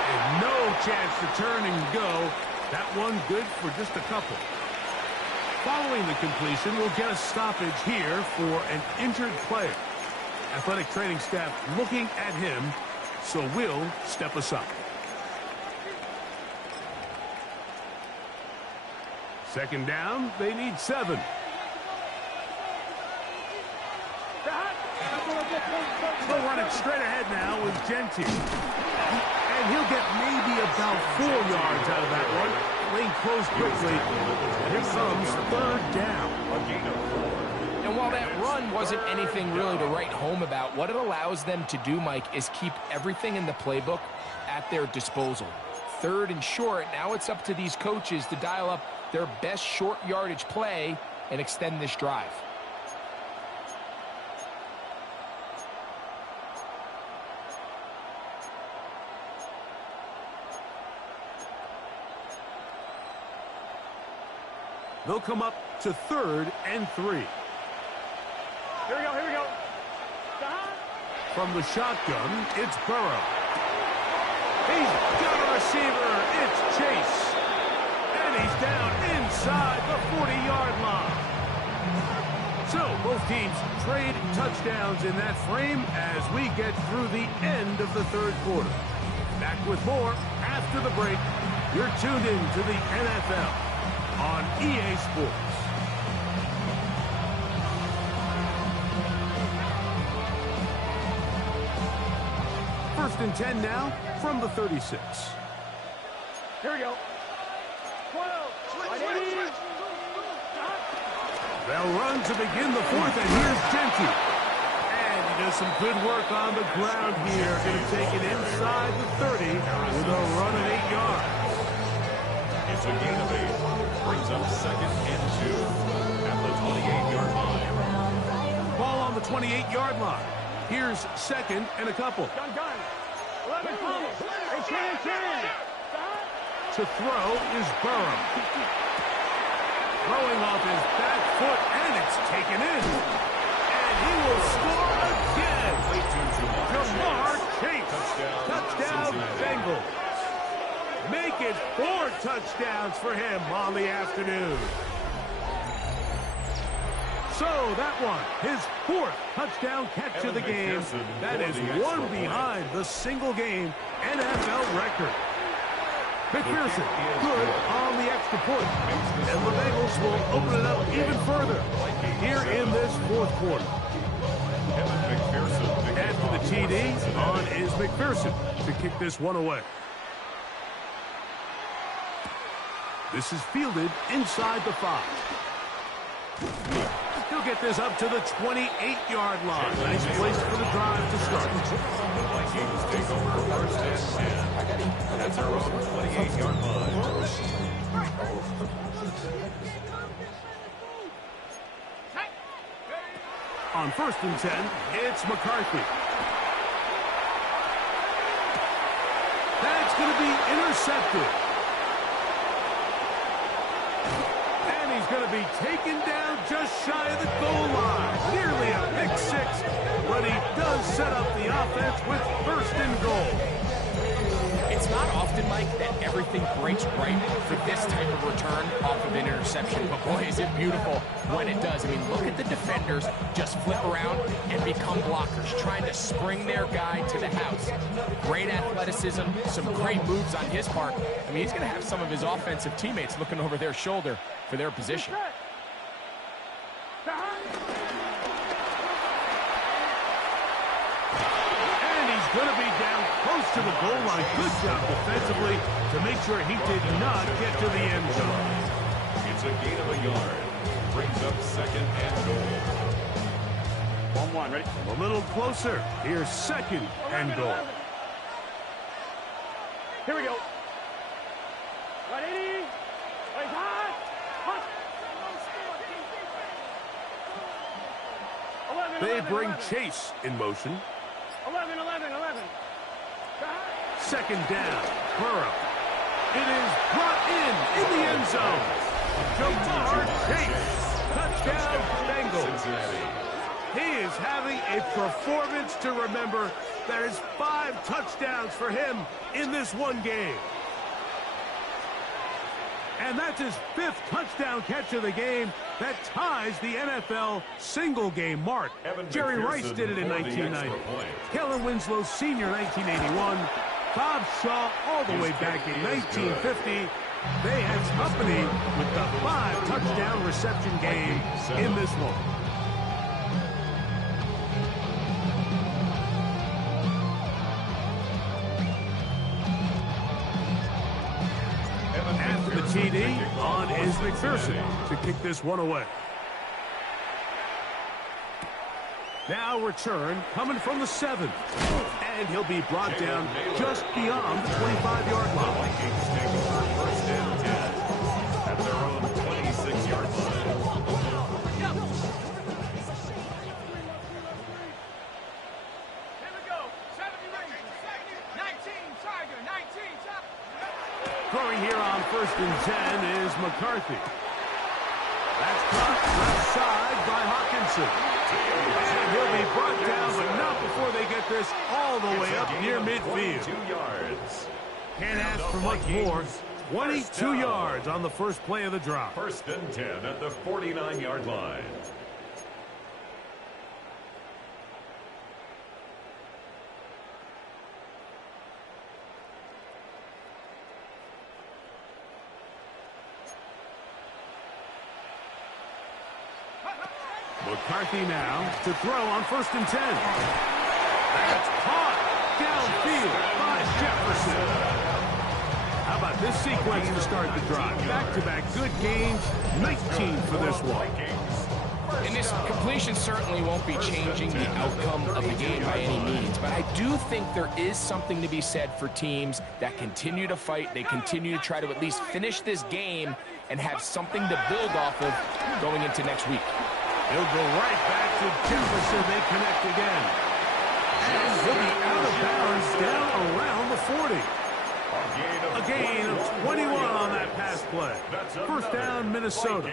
And no chance to turn and go. That one good for just a couple. Following the completion, we'll get a stoppage here for an injured player. Athletic training staff looking at him, so will step aside. Second down, they need 7. They'll run it straight ahead now with Genty. And he'll get maybe about 4 yards out of that one. Lane closed quickly. Here comes third down. A gain of 4. And while that run wasn't anything really to write home about, what it allows them to do, Mike, is keep everything in the playbook at their disposal. Third and short, now it's up to these coaches to dial up their best short yardage play and extend this drive. They'll come up to 3rd and 3. Here we go, here we go. From the shotgun, it's Burrow. He's got a receiver. It's Chase. And he's down inside the 40-yard line. So both teams trade touchdowns in that frame as we get through the end of the 3rd quarter. Back with more after the break. You're tuned in to the NFL on EA Sports. First and 10 now from the 36. Here we go. 12. They'll run to begin the 4th, and here's Genty. And he does some good work on the ground here. Going to take it inside the 30 with a run of 8 yards. It's a gain of 8. Brings up 2nd and 2 at the 28-yard line. Ball on the 28-yard line. Here's 2nd and a couple. Gun. 11, hey, 10. To throw is Burrow. Throwing off his back foot, and it's taken in. And he will score again. Jamar Chase. Touchdown, Bengals. Make it 4 touchdowns for him on the afternoon. So that one, his 4th touchdown catch of the game. That is one behind the single-game NFL record. McPherson, good on the extra point. And the Bengals will open it up even further here in this 4th quarter. After the TD, on is McPherson to kick this one away. This is fielded inside the 5. He'll get this up to the 28-yard line. Nice place for the drive to start. The Vikings take over 1st and 10 at their own 28-yard line. On 1st and 10, it's McCarthy. That's going to be intercepted. And he's going to be taken down just shy of the goal line. Nearly a pick 6, but he does set up the offense with 1st and goal. It's not often, Mike, that everything breaks right for this type of return off of an interception. But boy, is it beautiful when it does. I mean, look at the defenders just flip around and become blockers, trying to spring their guy to the house. Great athleticism, some great moves on his part. I mean, he's going to have some of his offensive teammates looking over their shoulder for their position. Going to be down close to the goal line. Good job defensively to make sure he did not get to the end zone. It's a gain of a yard. Brings up 2nd and goal. 1-1, ready? A little closer. Here's 2nd and goal. Here we go. 180. Wait, high. They bring Chase in motion. 11. 2nd down. Burrow. It is brought in the end zone. Jamar Chase. Touchdown, Bengals. He is having a performance to remember. There's 5 touchdowns for him in this one game. And that's his 5th touchdown catch of the game. That ties the NFL single-game mark. Jerry Rice did it in 1990. Kellen Winslow Sr. 1981. Bob Shaw all the way back in 1950. They had company with the 5-touchdown reception game in this one. After the TD, on is McPherson to kick this one away. Now return coming from the 7. And he'll be brought down just beyond the 25-yard line. Vikings take over 1st and 10 at their own 26-yard line. Here we go. 70 Rangers. 19 Tiger. 19 Tiger. Throwing here on 1st and 10 is McCarthy. Jefferson. And he'll be brought down, but not before they get this all the way up near midfield. 22 yards. Can't ask for much more. 22 yards on the first play of the drive. First and 10 at the 49-yard line. McCarthy now to throw on first and 10. That's caught downfield by Jefferson. How about this sequence to start the drive? Back-to-back good games, 19 for this one. And this completion certainly won't be changing the outcome of the game by any means, but I do think there is something to be said for teams that continue to fight. They continue to try to at least finish this game and have something to build off of going into next week. He'll go right back to Jefferson. They connect again. And he'll be out of bounds down around the 40. A gain of 21 on that pass play. First down, Minnesota.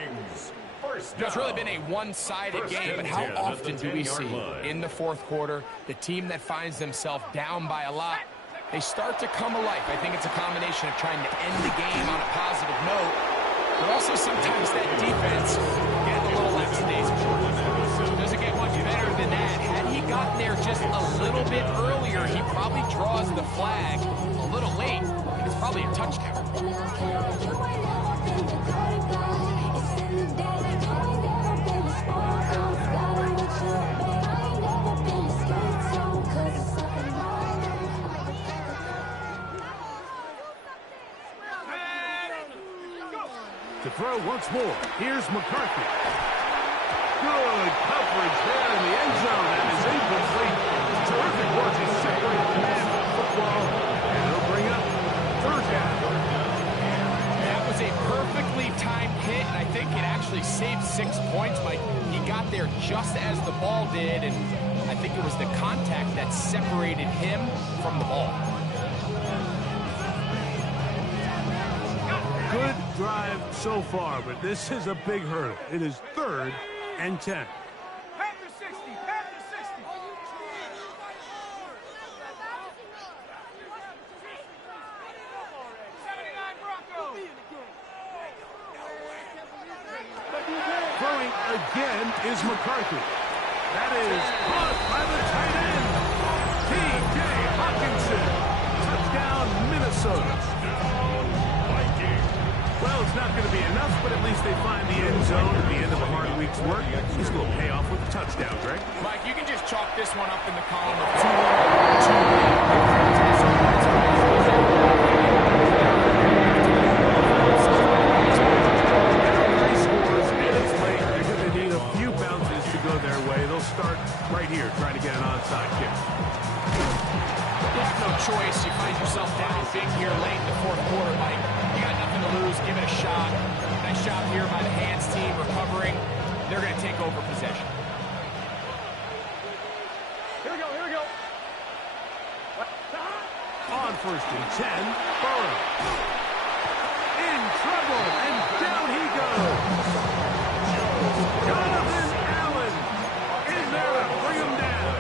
It's really been a one-sided game, but how often do we see in the fourth quarter the team that finds themselves down by a lot, they start to come alive? I think it's a combination of trying to end the game on a positive note, but also sometimes that defense getting a little lackadaisical. Doesn't get much better than that. Had he gotten there just a little bit earlier, he probably draws the flag a little late, and it's probably a touchdown. To throw once more, here's McCarthy. Good coverage there in the end zone. That is incomplete. Terrific work to separate the man from the football. And he'll bring up third down. That was a perfectly timed hit, and I think it actually saved 6 points. Mike, he got there just as the ball did, and I think it was the contact that separated him from the ball. Good drive so far, but this is a big hurdle. It is 3rd and 10. Panther 60, Panther 60. Throwing again is McCarthy. That is caught by the tight end, T.J. Hawkinson. Touchdown, Minnesota. Well, it's not going to be enough, but at least they find the end zone at the end of a hard week's work. This will pay off with a touchdown, Greg. Mike, you can just chalk this one up in the column of 3 scores, and it's late. They're going to need a few bounces to go their way. They'll start right here, trying to get an onside kick. You have no choice. You find yourself down big here late in the fourth quarter, Mike. You got nothing to lose. Give it a shot. Nice job here by the hands team recovering. They're going to take over possession. Here we go, here we go. On first and 10, Burrow. In trouble, and down he goes. Jonathan Allen in there to bring him down.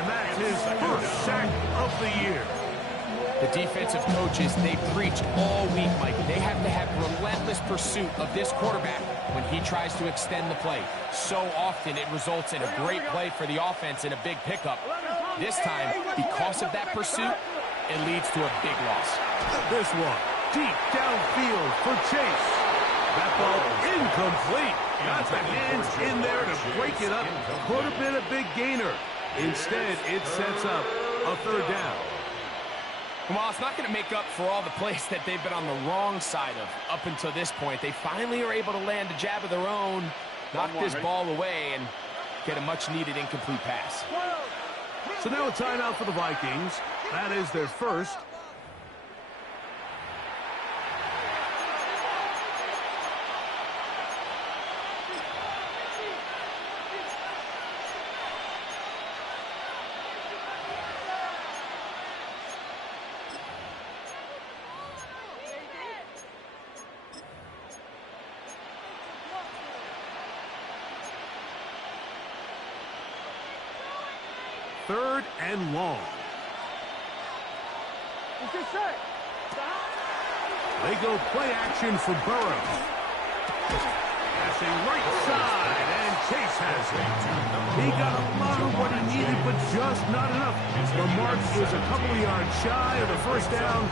And that's his first sack of the year. The defensive coaches, they preach all week, Mike. They have to have relentless pursuit of this quarterback when he tries to extend the play. So often it results in a great play for the offense and a big pickup. This time, because of that pursuit, it leads to a big loss. This one, deep downfield for Chase. That ball incomplete. Got the hands in there to break it up. Could have been a big gainer. Instead, it sets up a third down. Well, it's not going to make up for all the plays that they've been on the wrong side of up until this point. They finally are able to land a jab of their own, knock this ball away, and get a much-needed incomplete pass. So now a timeout for the Vikings. That is their first. 3rd and long. They go play action for Burrows. Passing right side, and Chase has it. He got a lot of what he needed, but just not enough. The mark is a couple of yards shy of the first down.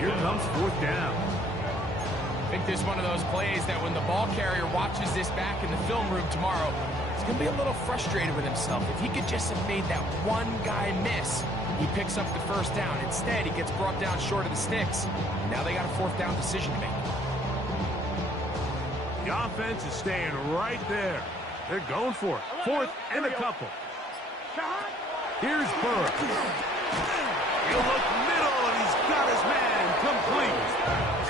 Here comes 4th down. I think this is one of those plays that when the ball carrier watches this back in the film room tomorrow, he's going to be a little frustrated with himself. If he could just have made that one guy miss, he picks up the first down. Instead, he gets brought down short of the sticks. Now they got a 4th down decision to make. The offense is staying right there. They're going for it. 4th and a couple. Here's Burrow. He'll look middle, and he's got his man complete.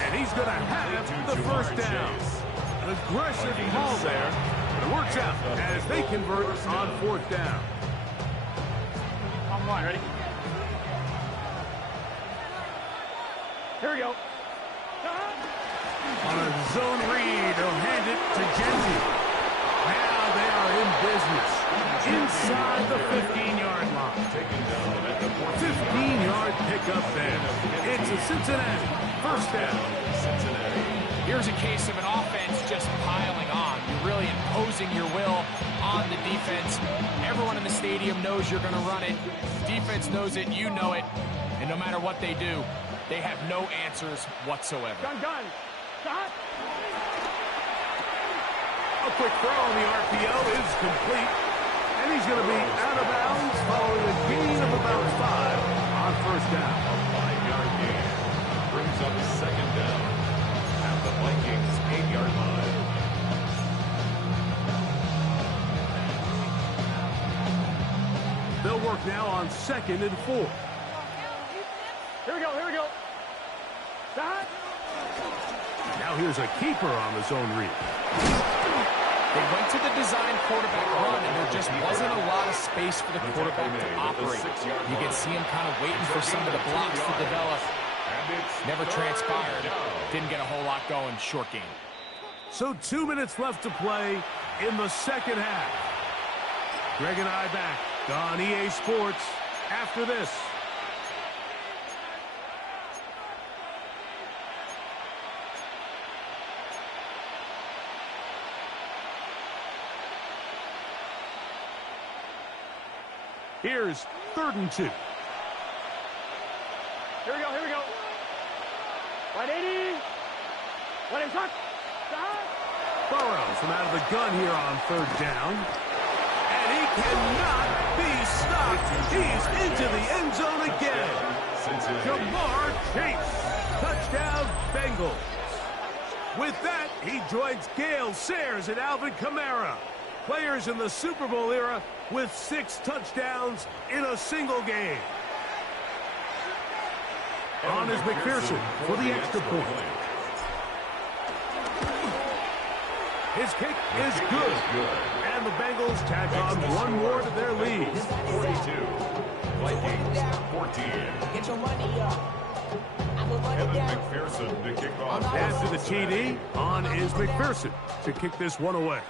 And he's going to have the first down. An aggressive call there, but it works out as they convert on 4th down. Come on, ready? Here we go. On a zone read, he'll hand it to Genji. Now they are in business. Inside the 15-yard line. 15-yard pickup there. It's a Cincinnati first down. Here's a case of an offense just piling on. You're really imposing your will on the defense. Everyone in the stadium knows you're going to run it. Defense knows it, you know it. And no matter what they do, they have no answers whatsoever. Gun. Stop. A quick throw on the RPO is complete. And he's going to be out of bounds following a gain of about 5 on first down. A 5-yard gain brings up 2nd down at the Vikings 8-yard line. They'll work now on 2nd and 4. Here we go. Stop. Now here's a keeper on the zone read. They went to the design quarterback run, and there just wasn't a lot of space for the quarterback to operate. You can see him kind of waiting for some of the blocks to develop. Never transpired. Didn't get a whole lot going. Short game. So 2 minutes left to play in the second half. Greg and I back on EA Sports after this. Here's 3rd and 2. Here we go. 180. Let him touch. Stop. Burrows from out of the gun here on 3rd down. And he cannot be stopped. He's into the end zone again. Jamar Chase. Touchdown, Bengals. With that, he joins Gale Sayers and Alvin Kamara. Players in the Super Bowl era with 6 touchdowns in a single game. On is McPherson for the extra point. His kick is good. And the Bengals tack on one more to their lead. 42. Vikings 14. Get your money up. Evan McPherson to kick off. After the TD, on is McPherson to kick this one away.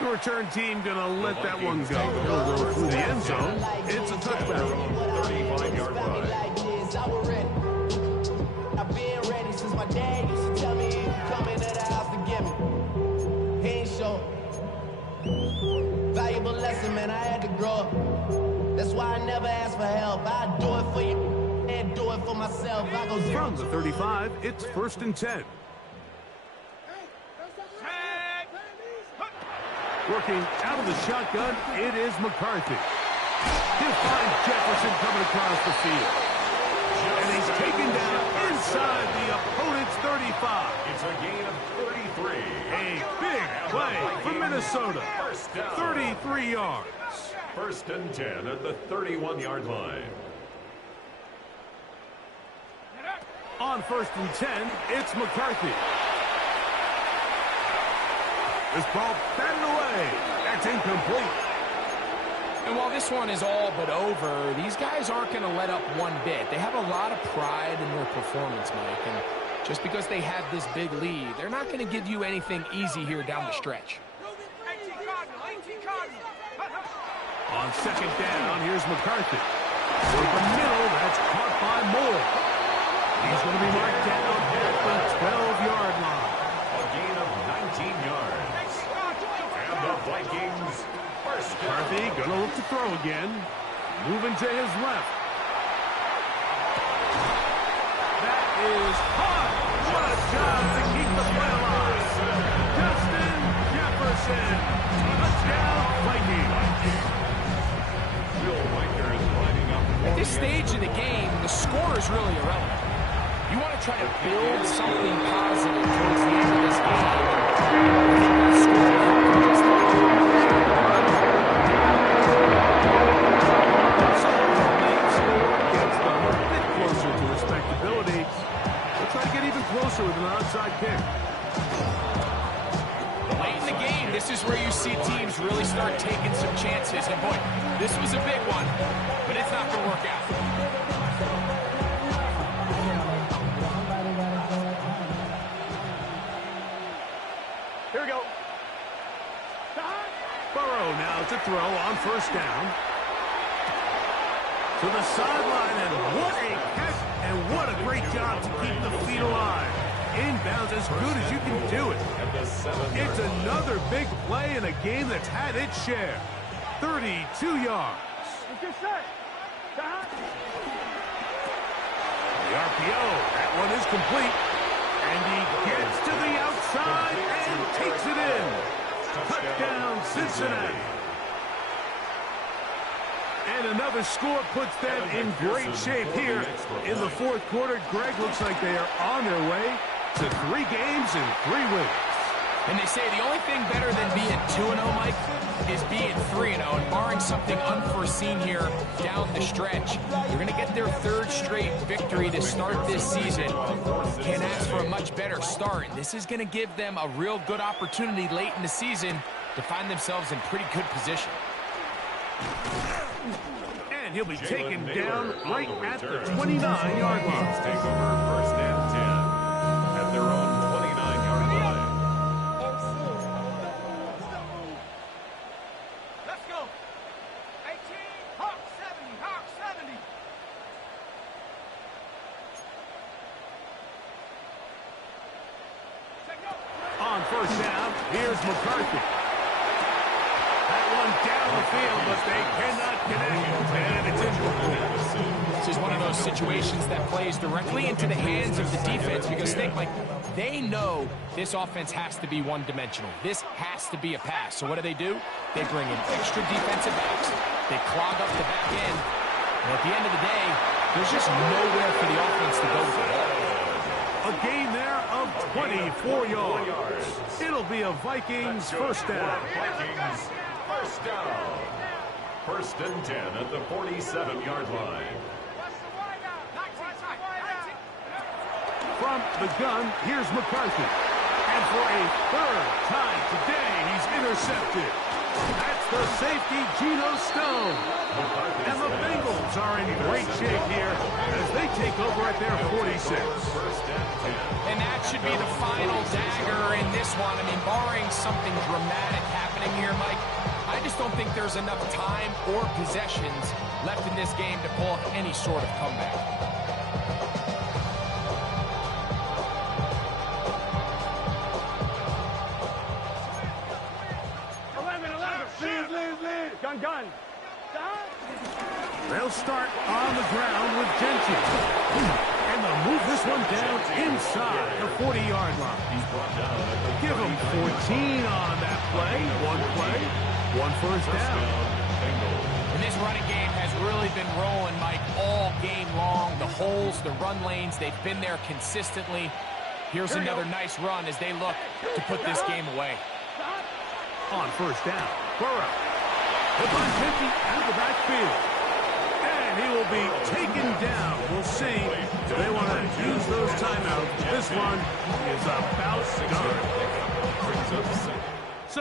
The return team going to let that one go. He'll go through the end zone. It's a touchdown. 35-yard line. I've been ready since my dad used to tell me he would come into the house to get me. He ain't show. Valuable lesson, man, I had to grow up. That's why I never ask for help. I do it for you and do it for myself. I go zero. From the 35, it's 1st and 10. Working out of the shotgun, it is McCarthy. He'll find Jefferson coming across the field. And he's taken down inside the opponent's 35. It's a gain of 33. A big play for Minnesota. 33 yards. 1st and 10 at the 31-yard line. On 1st and 10, it's McCarthy. This ball batted away. That's incomplete. And while this one is all but over, these guys aren't going to let up one bit. They have a lot of pride in their performance, Mike. And just because they have this big lead, they're not going to give you anything easy here down the stretch. 18 Cardinal. On second down, here's McCarthy. Over the middle, that's caught by Moore. He's going to be marked down at the 12-yard line. A gain of 19 yards. And the Vikings first down. McCarthy going to look to throw again. Moving to his left. That is hot. What a job to keep the play alive. Justin Jefferson. Touchdown, Vikings. At this stage of the game, the score is really irrelevant. You want to try to build something positive towards the end of this game. The score just gets them a bit closer to respectability. We'll try to get even closer with an onside kick. late in the game, this is where you see teams really start taking some chances. And boy, this was a big one, but it's not going to work out. Here we go. Burrow now to throw on first down. To the sideline, and what a catch, and what a great job to keep the feet alive. Inbounds as good as you can do it. It's another big play in a game that's had its share. 32 yards. Get set. The RPO, that one is complete. And he gets to the outside and takes it in. Touchdown, Cincinnati. And another score puts them in great shape here in the fourth quarter. Greg, looks like they are on their way to 3 games and 3 wins. And they say the only thing better than being 2-0, Mike, is being 3-0. And barring something unforeseen here down the stretch, you're going to get their 3rd straight victory to start this season. Can't ask for a much better start. And this is going to give them a real good opportunity late in the season to find themselves in pretty good position. And he'll be taken down right at the 29-yard line. Take over first and 10 at their own 29-yard line. Let's go. 18, Hawk 70, Hawk 70. On first down, here's McCarthy. That one down the field, but they cannot connect. And it's incomplete. This is one of those situations that plays directly into the hands of the defense because think, like, they know this offense has to be one-dimensional. This has to be a pass. So what do? They bring in extra defensive backs. They clog up the back end. And at the end of the day, there's just nowhere for the offense to go with the ball. A gain there of 24 yards. It'll be a Vikings first down. Vikings first down. First and 10 at the 47-yard line. From the gun, here's McCarthy. And for a 3rd time today, he's intercepted. That's the safety, Geno Stone. And the Bengals are in great shape here as they take over at their 46. And that should be the final dagger in this one. I mean, barring something dramatic happening here, Mike, I just don't think there's enough time or possessions left in this game to pull off any sort of comeback. Gun. They'll start on the ground with Jenkins. And they'll move this one down inside the 40-yard line. Give them 14 on that play. One first down. And this running game has really been rolling, Mike, all game long. The holes, the run lanes, they've been there consistently. Here's another nice run as they look to put this game away. On first down, Burrow. Hit by 50 out of the backfield. And he will be taken down. We'll see if they want to use those timeouts. This one is about done. Brings up second.